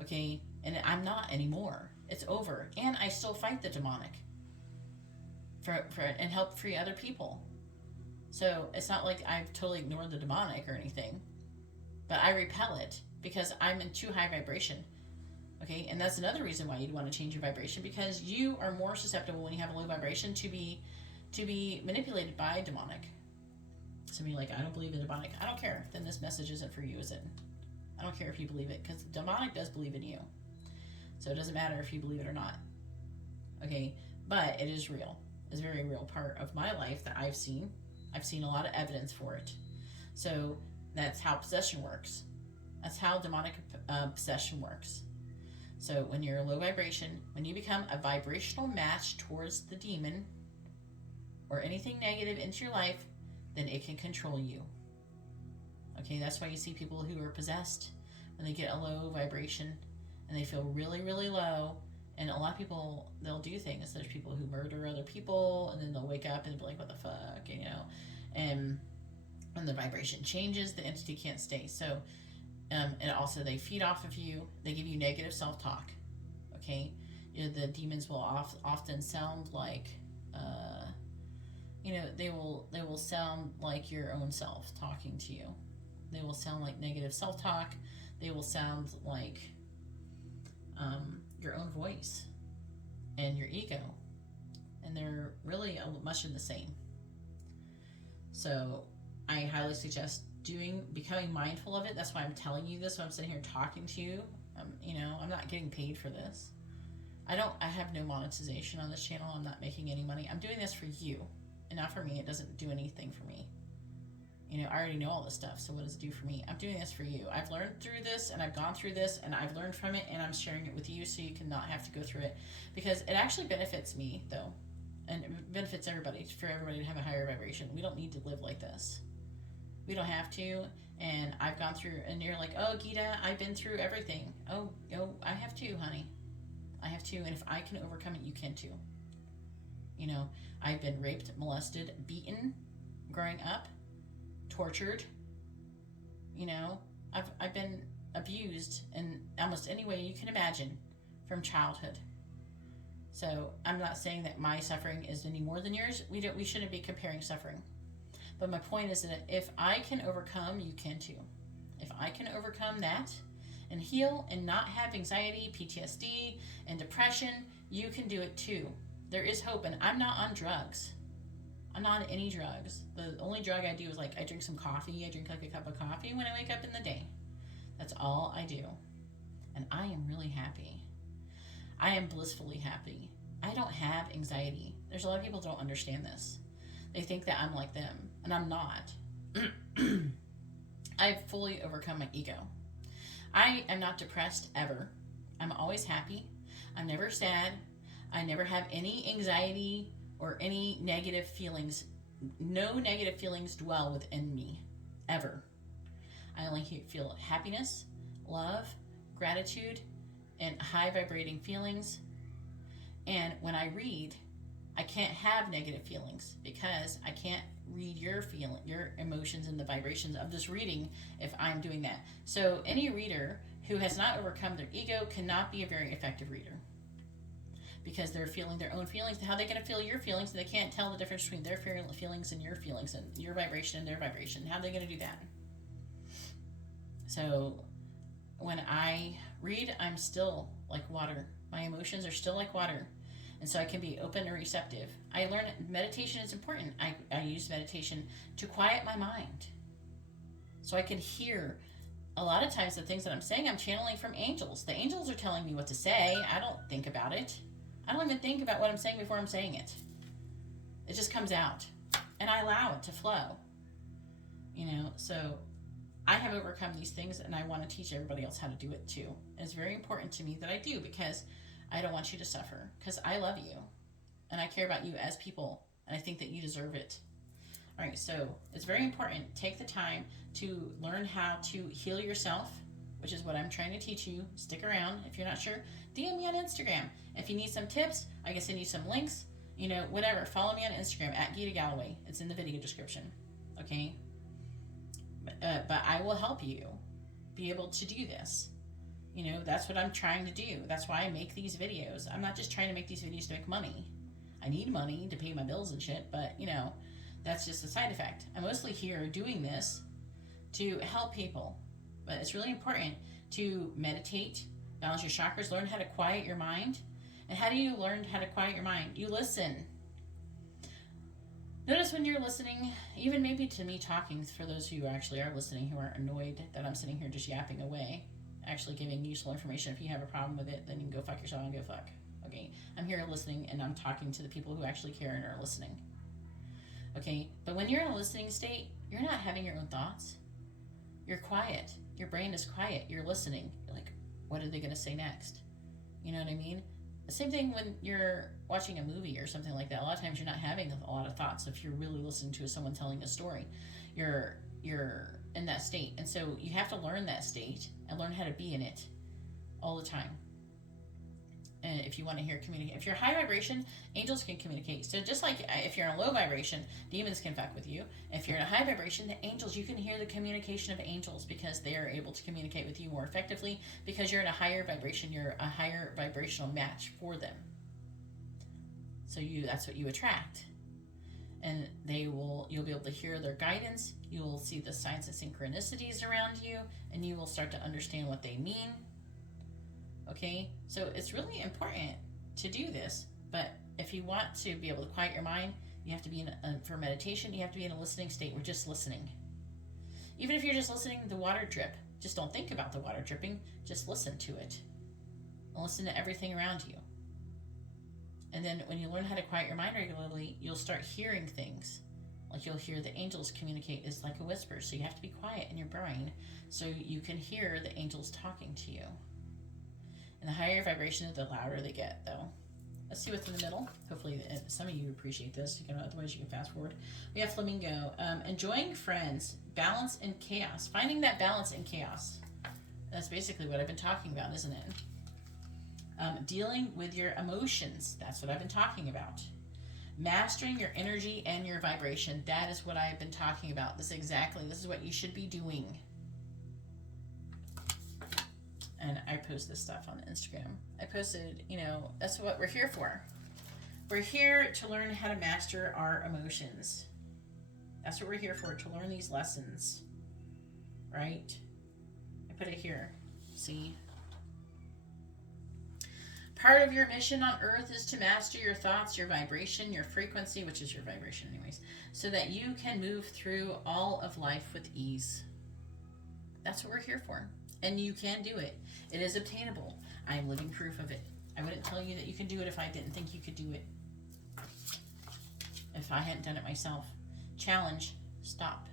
Okay? And I'm not anymore. It's over. And I still fight the demonic for and help free other people. So it's not like I've totally ignored the demonic or anything, but I repel it because I'm in too high vibration. Okay, and that's another reason why you'd want to change your vibration, because you are more susceptible when you have a low vibration to be manipulated by demonic. Some of you are like, I don't believe in demonic. I don't care. Then this message isn't for you, is it? I don't care if you believe it, because demonic does believe in you. So it doesn't matter if you believe it or not. Okay, but it is real. It's a very real part of my life that I've seen. I've seen a lot of evidence for it. So that's how possession works. That's how demonic possession works. So when you're low vibration, when you become a vibrational match towards the demon or anything negative into your life, then it can control you. Okay, that's why you see people who are possessed when they get a low vibration and they feel really, really low. And a lot of people, they'll do things. There's people who murder other people, and then they'll wake up and be like, what the fuck, you know? And when the vibration changes, the entity can't stay. So, and also they feed off of you. They give you negative self-talk, okay? You know, the demons will often sound like, they will sound like your own self talking to you. They will sound like negative self-talk. They will sound like your own voice and your ego, and they're really much in the same. So I highly suggest becoming mindful of it. That's why I'm telling you this when I'm sitting here talking to you. I'm not getting paid for this. I have no monetization on this channel. I'm not making any money. I'm doing this for you and not for me. It doesn't do anything for me. I already know all this stuff, so what does it do for me? I'm doing this for you. I've learned through this, and I've gone through this, and I've learned from it, and I'm sharing it with you so you can not have to go through it. Because it actually benefits me, though, and it benefits everybody, for everybody to have a higher vibration. We don't need to live like this. We don't have to, and I've gone through, and you're like, oh, Geeta, I've been through everything. Oh, I have too, honey. I have too, and if I can overcome it, you can too. I've been raped, molested, beaten growing up, tortured. I've been abused in almost any way you can imagine from childhood. So I'm not saying that my suffering is any more than yours. We shouldn't be comparing suffering. But my point is that if I can overcome, you can too. If I can overcome that and heal and not have anxiety, PTSD, and depression, you can do it too. There is hope, and I'm not on drugs. I'm not on any drugs. The only drug I do is I drink some coffee. I drink a cup of coffee when I wake up in the day. That's all I do. And I am really happy. I am blissfully happy. I don't have anxiety. There's a lot of people who don't understand this. They think that I'm like them, and I'm not. I've fully overcome my ego. I am not depressed ever. I'm always happy. I'm never sad. I never have any anxiety or any negative feelings. No negative feelings dwell within me, ever. I only feel happiness, love, gratitude, and high vibrating feelings. And when I read, I can't have negative feelings because I can't read your emotions and the vibrations of this reading if I'm doing that. So any reader who has not overcome their ego cannot be a very effective reader, because they're feeling their own feelings. How are they going to feel your feelings, and they can't tell the difference between their feelings and your vibration and their vibration? How are they going to do that? So when I read, I'm still like water. My emotions are still like water. And so I can be open and receptive. I learned meditation is important. I use meditation to quiet my mind. So I can hear a lot of times the things that I'm saying, I'm channeling from angels. The angels are telling me what to say. I don't think about it. I don't even think about what I'm saying before I'm saying it. It just comes out. And I allow it to flow. So I have overcome these things, and I want to teach everybody else how to do it too. And it's very important to me that I do, because I don't want you to suffer, because I love you and I care about you as people, and I think that you deserve it. All right, so it's very important. Take the time to learn how to heal yourself, which is what I'm trying to teach you. Stick around. If you're not sure, DM me on Instagram. If you need some tips, I can send you some links, whatever. Follow me on Instagram at GeetaGalaway. It's in the video description. Okay? But I will help you be able to do this. That's what I'm trying to do. That's why I make these videos. I'm not just trying to make these videos to make money. I need money to pay my bills and shit, but, that's just a side effect. I'm mostly here doing this to help people. But it's really important to meditate, balance your chakras, learn how to quiet your mind. And how do you learn how to quiet your mind? You listen. Notice when you're listening, even maybe to me talking, for those who actually are listening, who aren't annoyed that I'm sitting here just yapping away, actually giving useful information. If you have a problem with it, then you can go fuck yourself and go fuck. Okay? I'm here listening, and I'm talking to the people who actually care and are listening. Okay? But when you're in a listening state, you're not having your own thoughts. You're quiet. Your brain is quiet. You're listening. You're like, what are they going to say next? You know what I mean? The same thing when you're watching a movie or something like that. A lot of times you're not having a lot of thoughts if you're really listening to someone telling a story. You're in that state. And so you have to learn that state and learn how to be in it all the time. And if you want to hear communicate, if you're high vibration, angels can communicate. So just like if you're in a low vibration, demons can fuck with you. If you're in a high vibration, the angels, you can hear the communication of angels, because they are able to communicate with you more effectively, because you're in a higher vibration. You're a higher vibrational match for them. So that's what you attract. And you'll be able to hear their guidance. You'll see the signs and synchronicities around you, and you will start to understand what they mean. Okay, so it's really important to do this. But if you want to be able to quiet your mind, you have to be for meditation, you have to be in a listening state. We're just listening. Even if you're just listening to the water drip, just don't think about the water dripping. Just listen to it. And listen to everything around you. And then when you learn how to quiet your mind regularly, you'll start hearing things. Like you'll hear the angels communicate. It's like a whisper. So you have to be quiet in your brain so you can hear the angels talking to you. And the higher vibration, the louder they get, though. Let's see what's in the middle. Hopefully, some of you appreciate this. Otherwise, you can fast forward. We have Flamingo. Enjoying friends. Balance in chaos. Finding that balance in chaos. That's basically what I've been talking about, isn't it? Dealing with your emotions. That's what I've been talking about. Mastering your energy and your vibration. That is what I've been talking about. This is what you should be doing. And I post this stuff on Instagram. I posted, that's what we're here for. We're here to learn how to master our emotions. That's what we're here for, to learn these lessons. Right? I put it here. See? Part of your mission on Earth is to master your thoughts, your vibration, your frequency, which is your vibration anyways, so that you can move through all of life with ease. That's what we're here for. And you can do it. It is obtainable. I am living proof of it. I wouldn't tell you that you can do it if I didn't think you could do it. If I hadn't done it myself. Challenge. Stop.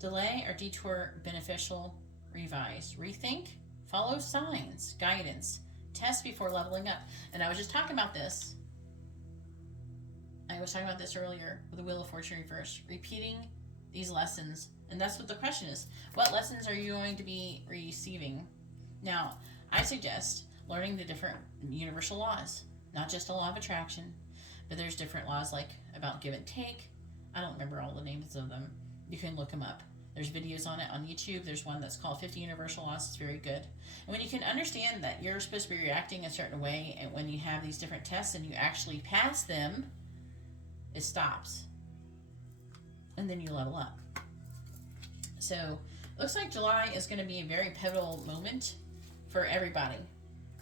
Delay or detour beneficial. Revise. Rethink. Follow signs. Guidance. Test before leveling up. And I was just talking about this. I was talking about this earlier with the Wheel of Fortune reverse. Repeating these lessons. And that's what the question is. What lessons are you going to be receiving? Now, I suggest learning the different universal laws. Not just a law of attraction, but there's different laws like about give and take. I don't remember all the names of them. You can look them up. There's videos on it on YouTube. There's one that's called 50 Universal Laws. It's very good. And when you can understand that you're supposed to be reacting a certain way, and when you have these different tests and you actually pass them, it stops. And then you level up. So, looks like July is going to be a very pivotal moment for everybody.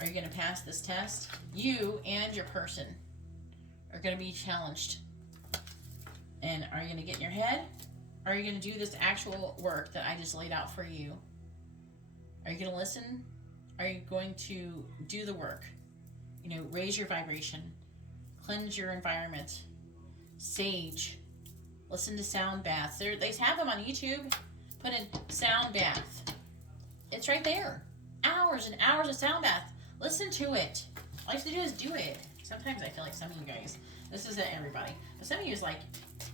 Are you going to pass this test? You and your person are going to be challenged. And are you going to get in your head? Or are you going to do this actual work that I just laid out for you? Are you going to listen? Are you going to do the work? You know, raise your vibration, cleanse your environment, sage, listen to sound baths. They have them on YouTube. Put in sound bath. It's right there. Hours and hours of sound bath. Listen to it. All you have to do is do it. Sometimes I feel like some of you guys, this isn't everybody, but some of you is like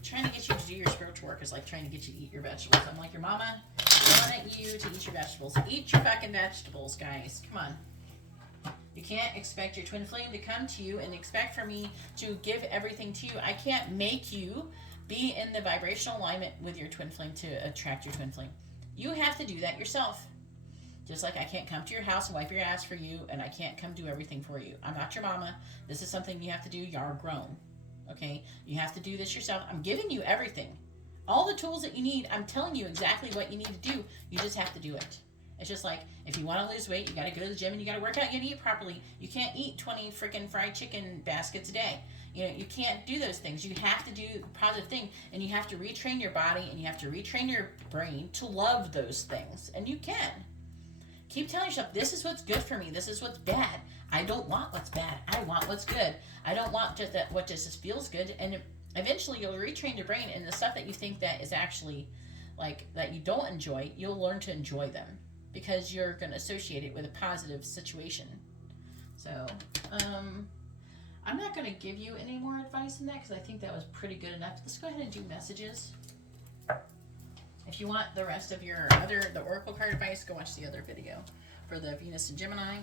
trying to get you to do your spiritual work is like trying to get you to eat your vegetables. I'm like your mama. I want you to eat your vegetables. Eat your fucking vegetables, guys. Come on. You can't expect your twin flame to come to you and expect for me to give everything to you. I can't make you be in the vibrational alignment with your twin flame to attract your twin flame. You have to do that yourself. Just like I can't come to your house and wipe your ass for you, and I can't come do everything for you. I'm not your mama. This is something you have to do. You're grown. Okay? You have to do this yourself. I'm giving you everything. All the tools that you need, I'm telling you exactly what you need to do. You just have to do it. It's just like, if you want to lose weight, you got to go to the gym and you got to work out, you got to eat properly. You can't eat 20 freaking fried chicken baskets a day. You know, you can't do those things. You have to do the positive thing, and you have to retrain your body, and you have to retrain your brain to love those things. And you can. Keep telling yourself, this is what's good for me. This is what's bad. I don't want what's bad. I want what's good. I don't want just that what just feels good. And eventually you'll retrain your brain, and the stuff that you think that is actually like that you don't enjoy, you'll learn to enjoy them because you're going to associate it with a positive situation. So, I'm not going to give you any more advice in that because I think that was pretty good enough. Let's go ahead and do messages. If you want the rest of the Oracle card advice, go watch the other video for the Venus and Gemini.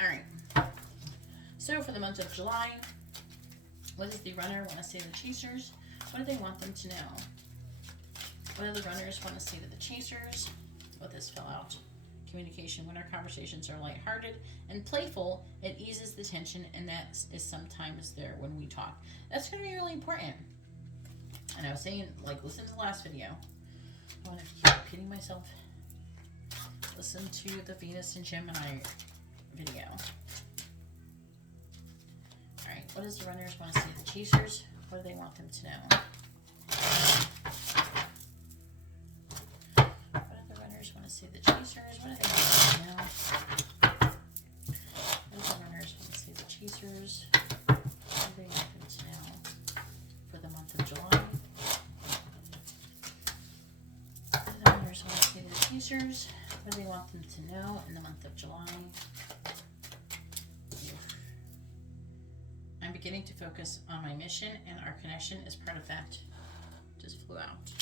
Alright. So for the month of July, what does the runner want to say to the chasers? What do they want them to know? What do the runners want to say to the chasers? What this fell out. Communication. When our conversations are lighthearted and playful, it eases the tension, and that is sometimes there when we talk. That's going to be really important. And I was saying, like, listen to the last video. I want to keep repeating myself. Listen to the Venus and Gemini video. Alright, what does the runners want to say to the chasers? What do they want them to know? Want to see the chasers? What do they want to know? What do the runners want to see the chasers? What do they want them to know for the month of July? What do the runners want to see the chasers? What do they want them to know in the month of July? I'm beginning to focus on my mission, and our connection is part of that. Just flew out.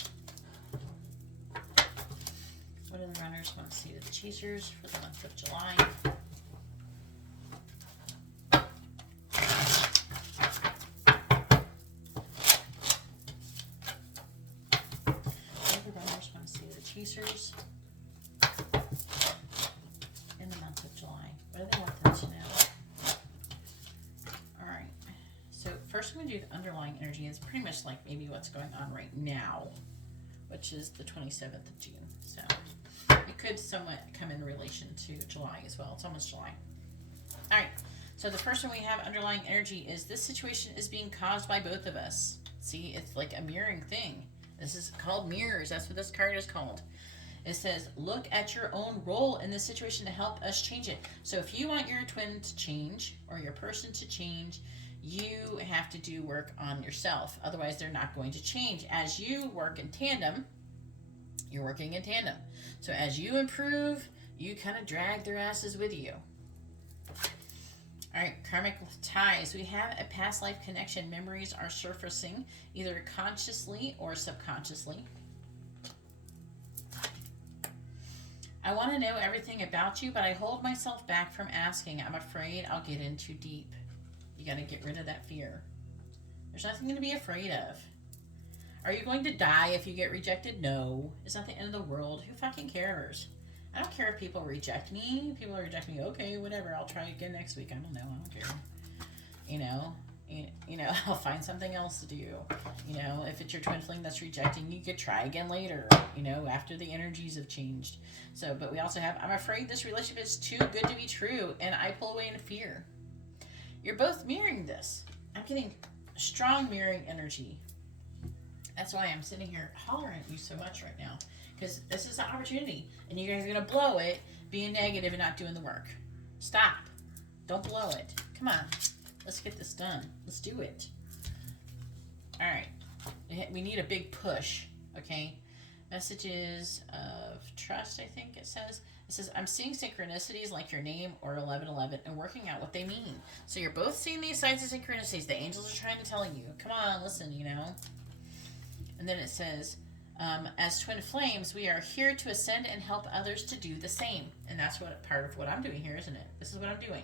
What do the runners want to see to the chasers for the month of July? What do the runners want to see to the chasers in the month of July? What do they want them to know? Alright, so first I'm going to do the underlying energy. It's pretty much like maybe what's going on right now, which is the 27th of June. So it could somewhat come in relation to July as well. It's almost July. All right. So the first one we have underlying energy is this situation is being caused by both of us. See, it's like a mirroring thing. This is called mirrors. That's what this card is called. It says, look at your own role in this situation to help us change it. So if you want your twin to change or your person to change, you have to do work on yourself. Otherwise, they're not going to change. As you work in tandem, you're working in tandem. So as you improve, you kind of drag their asses with you. All right, karmic ties. We have a past life connection. Memories are surfacing either consciously or subconsciously. I want to know everything about you, but I hold myself back from asking. I'm afraid I'll get in too deep. You got to get rid of that fear. There's nothing to be afraid of. Are you going to die if you get rejected? No. It's not the end of the world. Who fucking cares? I don't care if people reject me. People reject me. Okay, whatever. I'll try again next week. I don't know. I don't care. you know, I'll find something else to do. You know, if it's your twin flame that's rejecting, you could try again later, you know, after the energies have changed. So, but we also have, I'm afraid this relationship is too good to be true, and I pull away in fear. You're both mirroring this. I'm getting strong mirroring energy. That's why I'm sitting here hollering at you so much right now. Because this is an opportunity. And you guys are going to blow it being negative and not doing the work. Stop. Don't blow it. Come on. Let's get this done. Let's do it. All right. We need a big push. Okay. Messages of trust, I think it says. It says, I'm seeing synchronicities like your name or 1111 and working out what they mean. So you're both seeing these signs of synchronicities. The angels are trying to tell you. Come on, listen, you know. And then it says, as twin flames, we are here to ascend and help others to do the same. And that's what part of what I'm doing here, isn't it? This is what I'm doing.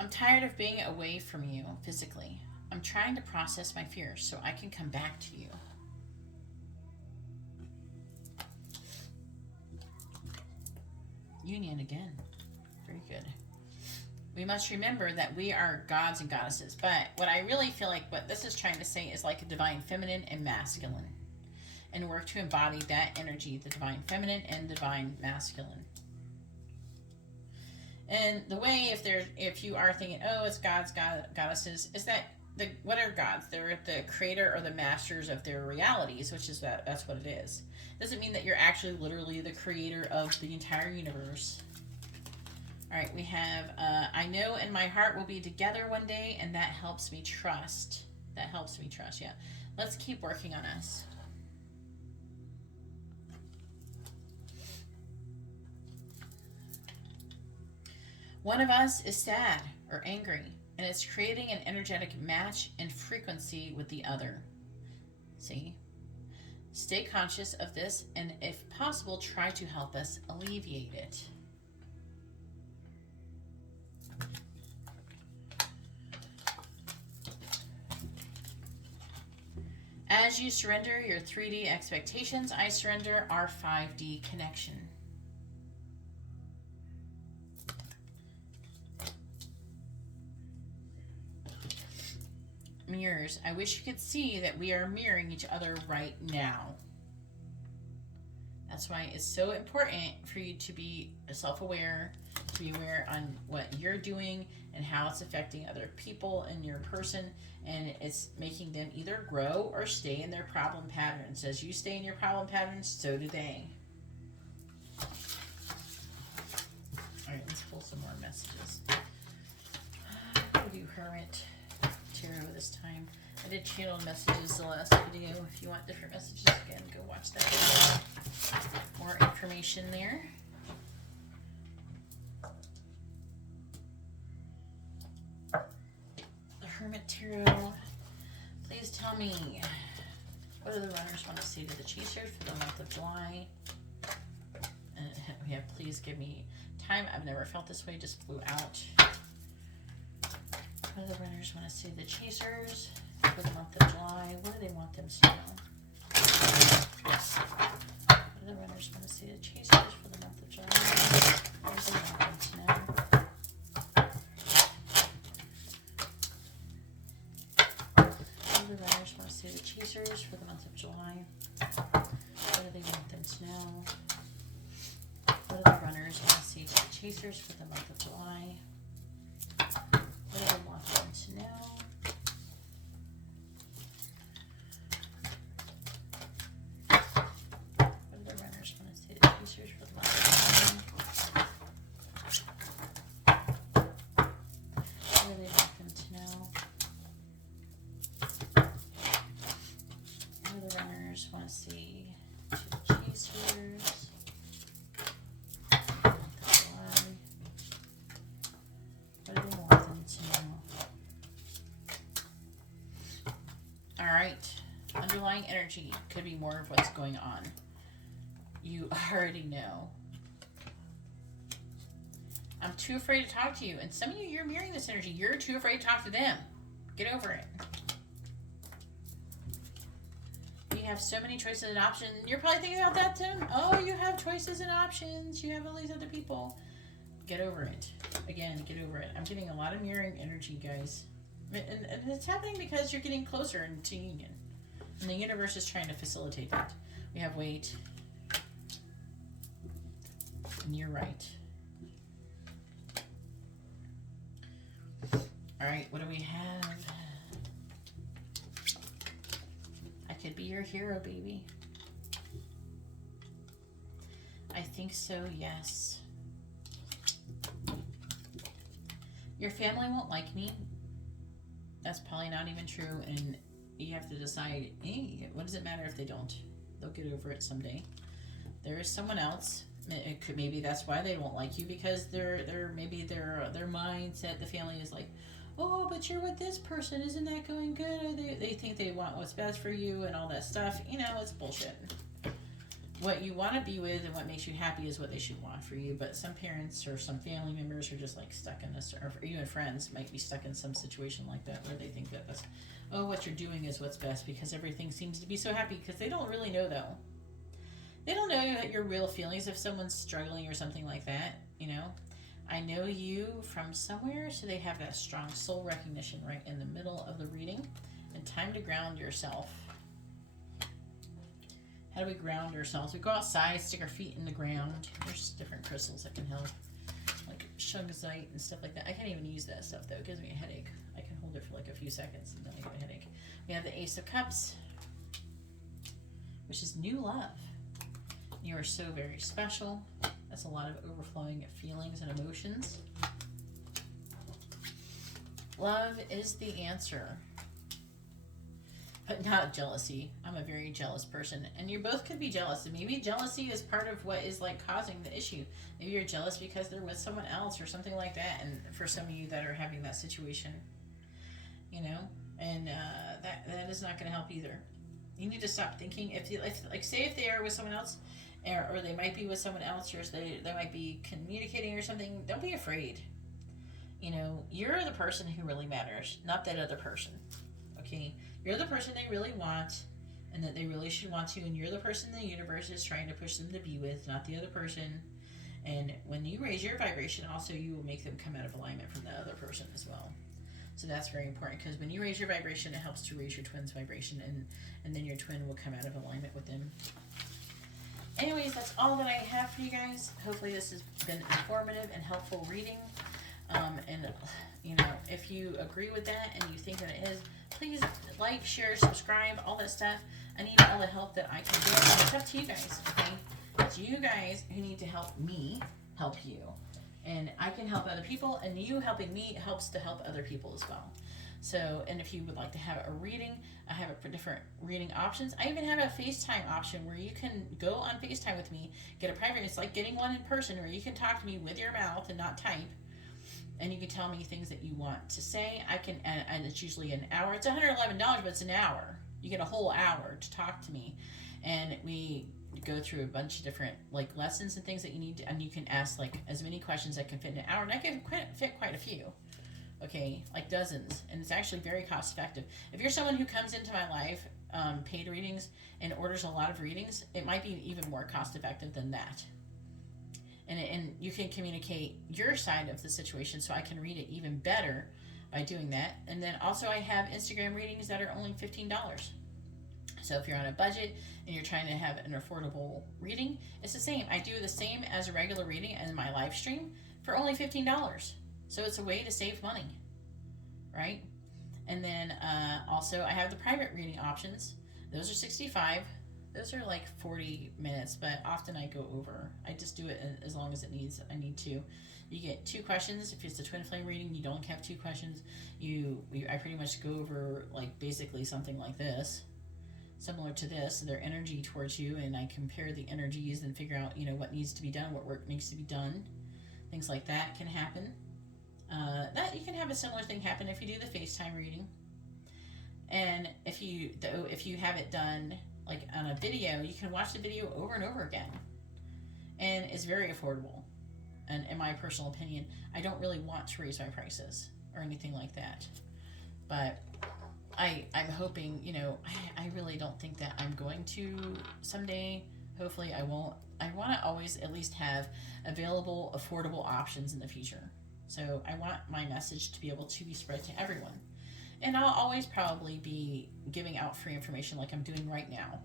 I'm tired of being away from you physically. I'm trying to process my fears so I can come back to you. Union again. Very good. We must remember that we are gods and goddesses. But what I really feel like what this is trying to say is like a divine feminine and masculine. And work to embody that energy, the divine feminine and divine masculine. And the way, if you are thinking, oh, it's gods, goddesses, is that what are gods? They're the creator or the masters of their realities, which is that's what it is. Doesn't mean that you're actually literally the creator of the entire universe. All right, we have, I know in my heart we'll be together one day, and that helps me trust. That helps me trust, yeah. Let's keep working on us. One of us is sad or angry, and it's creating an energetic match and frequency with the other. See? Stay conscious of this, and if possible, try to help us alleviate it. As you surrender your 3D expectations, I surrender our 5D connection. Mirrors. I wish you could see that we are mirroring each other right now. That's why it's so important for you to be self-aware, to be aware on what you're doing and how it's affecting other people in your person, and it's making them either grow or stay in their problem patterns. As you stay in your problem patterns, so do they. All right, let's pull some more messages. We'll do Hermit Tarot this time. I did channel messages the last video. If you want different messages, again, go watch that video. More information there. The Hermit Tarot. Please tell me, what do the runners want to say to the chasers for the month of July? And we have, please give me time. I've never felt this way, just flew out. What do the runners want to say to the chasers for the month of July? What do they want them to know? What do the runners want to say to the chasers for the month of July? What do they want them to know? What do the runners want to say to the chasers for the month of July? What do they want them to know? What do the runners want to say to the chasers for the month of July? What do they want them to know? What do the runners want to say to the chasers for the month of July? What do they want them to know? What do the runners want to say to the chasers? What do they want them to know? Alright. Underlying energy could be more of what's going on. You already know. I'm too afraid to talk to you. And some of you, you're mirroring this energy. You're too afraid to talk to them. Get over it. We have so many choices and options. You're probably thinking about that too. Oh, you have choices and options. You have all these other people. Get over it. Again, get over it. I'm getting a lot of mirroring energy, guys. And it's happening because you're getting closer into union. And the universe is trying to facilitate that. We have weight. And you're right. Alright, what do we have? I could be your hero, baby. I think so, yes. Your family won't like me. That's probably not even true, and you have to decide, hey, what does it matter if they don't? They'll get over it someday. There is someone else. It could, maybe that's why they won't like you, because maybe their mindset, the family is like, oh, but you're with this person, isn't that going good? Or they think they want what's best for you and all that stuff. You know, it's bullshit. What you want to be with and what makes you happy is what they should want for you. But some parents or some family members are just like stuck in this, or even friends might be stuck in some situation like that where they think that that's, oh, what you're doing is what's best because everything seems to be so happy, because they don't really know, though. They don't know your real feelings if someone's struggling or something like that, you know. I know you from somewhere, so they have that strong soul recognition right in the middle of the reading. And time to ground yourself. How do we ground ourselves? We go outside, stick our feet in the ground. There's different crystals that can help, like shungite and stuff like that. I can't even use that stuff, though. It gives me a headache. I can hold it for like a few seconds and then I get a headache. We have the Ace of Cups, which is new love. You are so very special. That's a lot of overflowing feelings and emotions. Love is the answer. But not jealousy. I'm a very jealous person. And you both could be jealous. And maybe jealousy is part of what is like causing the issue. Maybe you're jealous because they're with someone else or something like that. And for some of you that are having that situation, you know, and that is not going to help either. You need to stop thinking. If say if they are with someone else, or they might be with someone else, or they might be communicating or something, don't be afraid. You know, you're the person who really matters, not that other person. Okay? You're the person they really want, and that they really should want to, and you're the person the universe is trying to push them to be with, not the other person. And when you raise your vibration, also you will make them come out of alignment from the other person as well. So that's very important, because when you raise your vibration, it helps to raise your twin's vibration, and then your twin will come out of alignment with them. Anyways, that's all that I have for you guys. Hopefully this has been informative and helpful reading. And, you know, if you agree with that and you think that it is, please like, share, subscribe, all that stuff. I need all the help that I can get. And it's up to you guys, okay? It's you guys who need to help me help you. And I can help other people, and you helping me helps to help other people as well. So, and if you would like to have a reading, I have it for different reading options. I even have a FaceTime option where you can go on FaceTime with me, get a private, it's like getting one in person, where you can talk to me with your mouth and not type. And you can tell me things that you want to say. I can, and it's usually an hour. It's $111, but it's an hour. You get a whole hour to talk to me. And we go through a bunch of different like lessons and things that you need to, and you can ask like as many questions that can fit in an hour. And I can fit quite a few. Okay, like dozens, and it's actually very cost effective. If you're someone who comes into my live paid readings and orders a lot of readings, it might be even more cost effective than that. And you can communicate your side of the situation, so I can read it even better by doing that. And then also I have Instagram readings that are only $15. So if you're on a budget and you're trying to have an affordable reading, it's the same. I do the same as a regular reading in my live stream for only $15. So it's a way to save money, right? And then also I have the private reading options. Those are $65. Those are like 40 minutes, but often I go over. I just do it as long as I need to. You get 2 questions. If it's a twin flame reading, you don't have 2 questions. I pretty much go over like basically something like this, similar to this, their energy towards you, and I compare the energies and figure out, you know, what needs to be done, what work needs to be done. Things like that can happen. That you can have a similar thing happen if you do the FaceTime reading. And if you have it done like on a video, you can watch the video over and over again. And it's very affordable. And in my personal opinion, I don't really want to raise my prices or anything like that. But I'm hoping, you know, I really don't think that I'm going to someday. Hopefully I won't. I want to always at least have available, affordable options in the future. So I want my message to be able to be spread to everyone. And I'll always probably be giving out free information like I'm doing right now.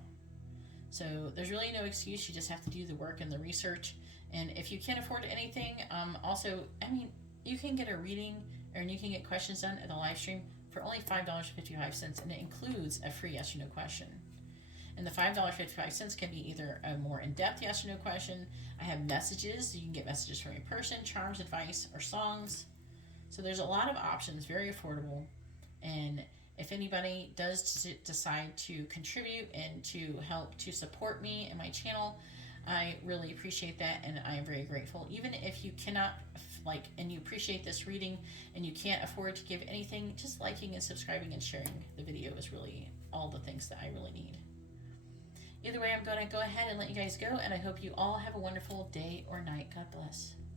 So there's really no excuse. You just have to do the work and the research. And if you can't afford anything, also, I mean, you can get a reading or you can get questions done at a live stream for only $5.55, and it includes a free yes or no question. And the $5.55 can be either a more in-depth yes or no question. I have messages. You can get messages from a person, charms, advice, or songs. So there's a lot of options, very affordable. And if anybody does decide to contribute and to help to support me and my channel, I really appreciate that, and I am very grateful. Even if you cannot and you appreciate this reading and you can't afford to give anything, just liking and subscribing and sharing the video is really all the things that I really need. Either way, I'm going to go ahead and let you guys go, and I hope you all have a wonderful day or night. God bless.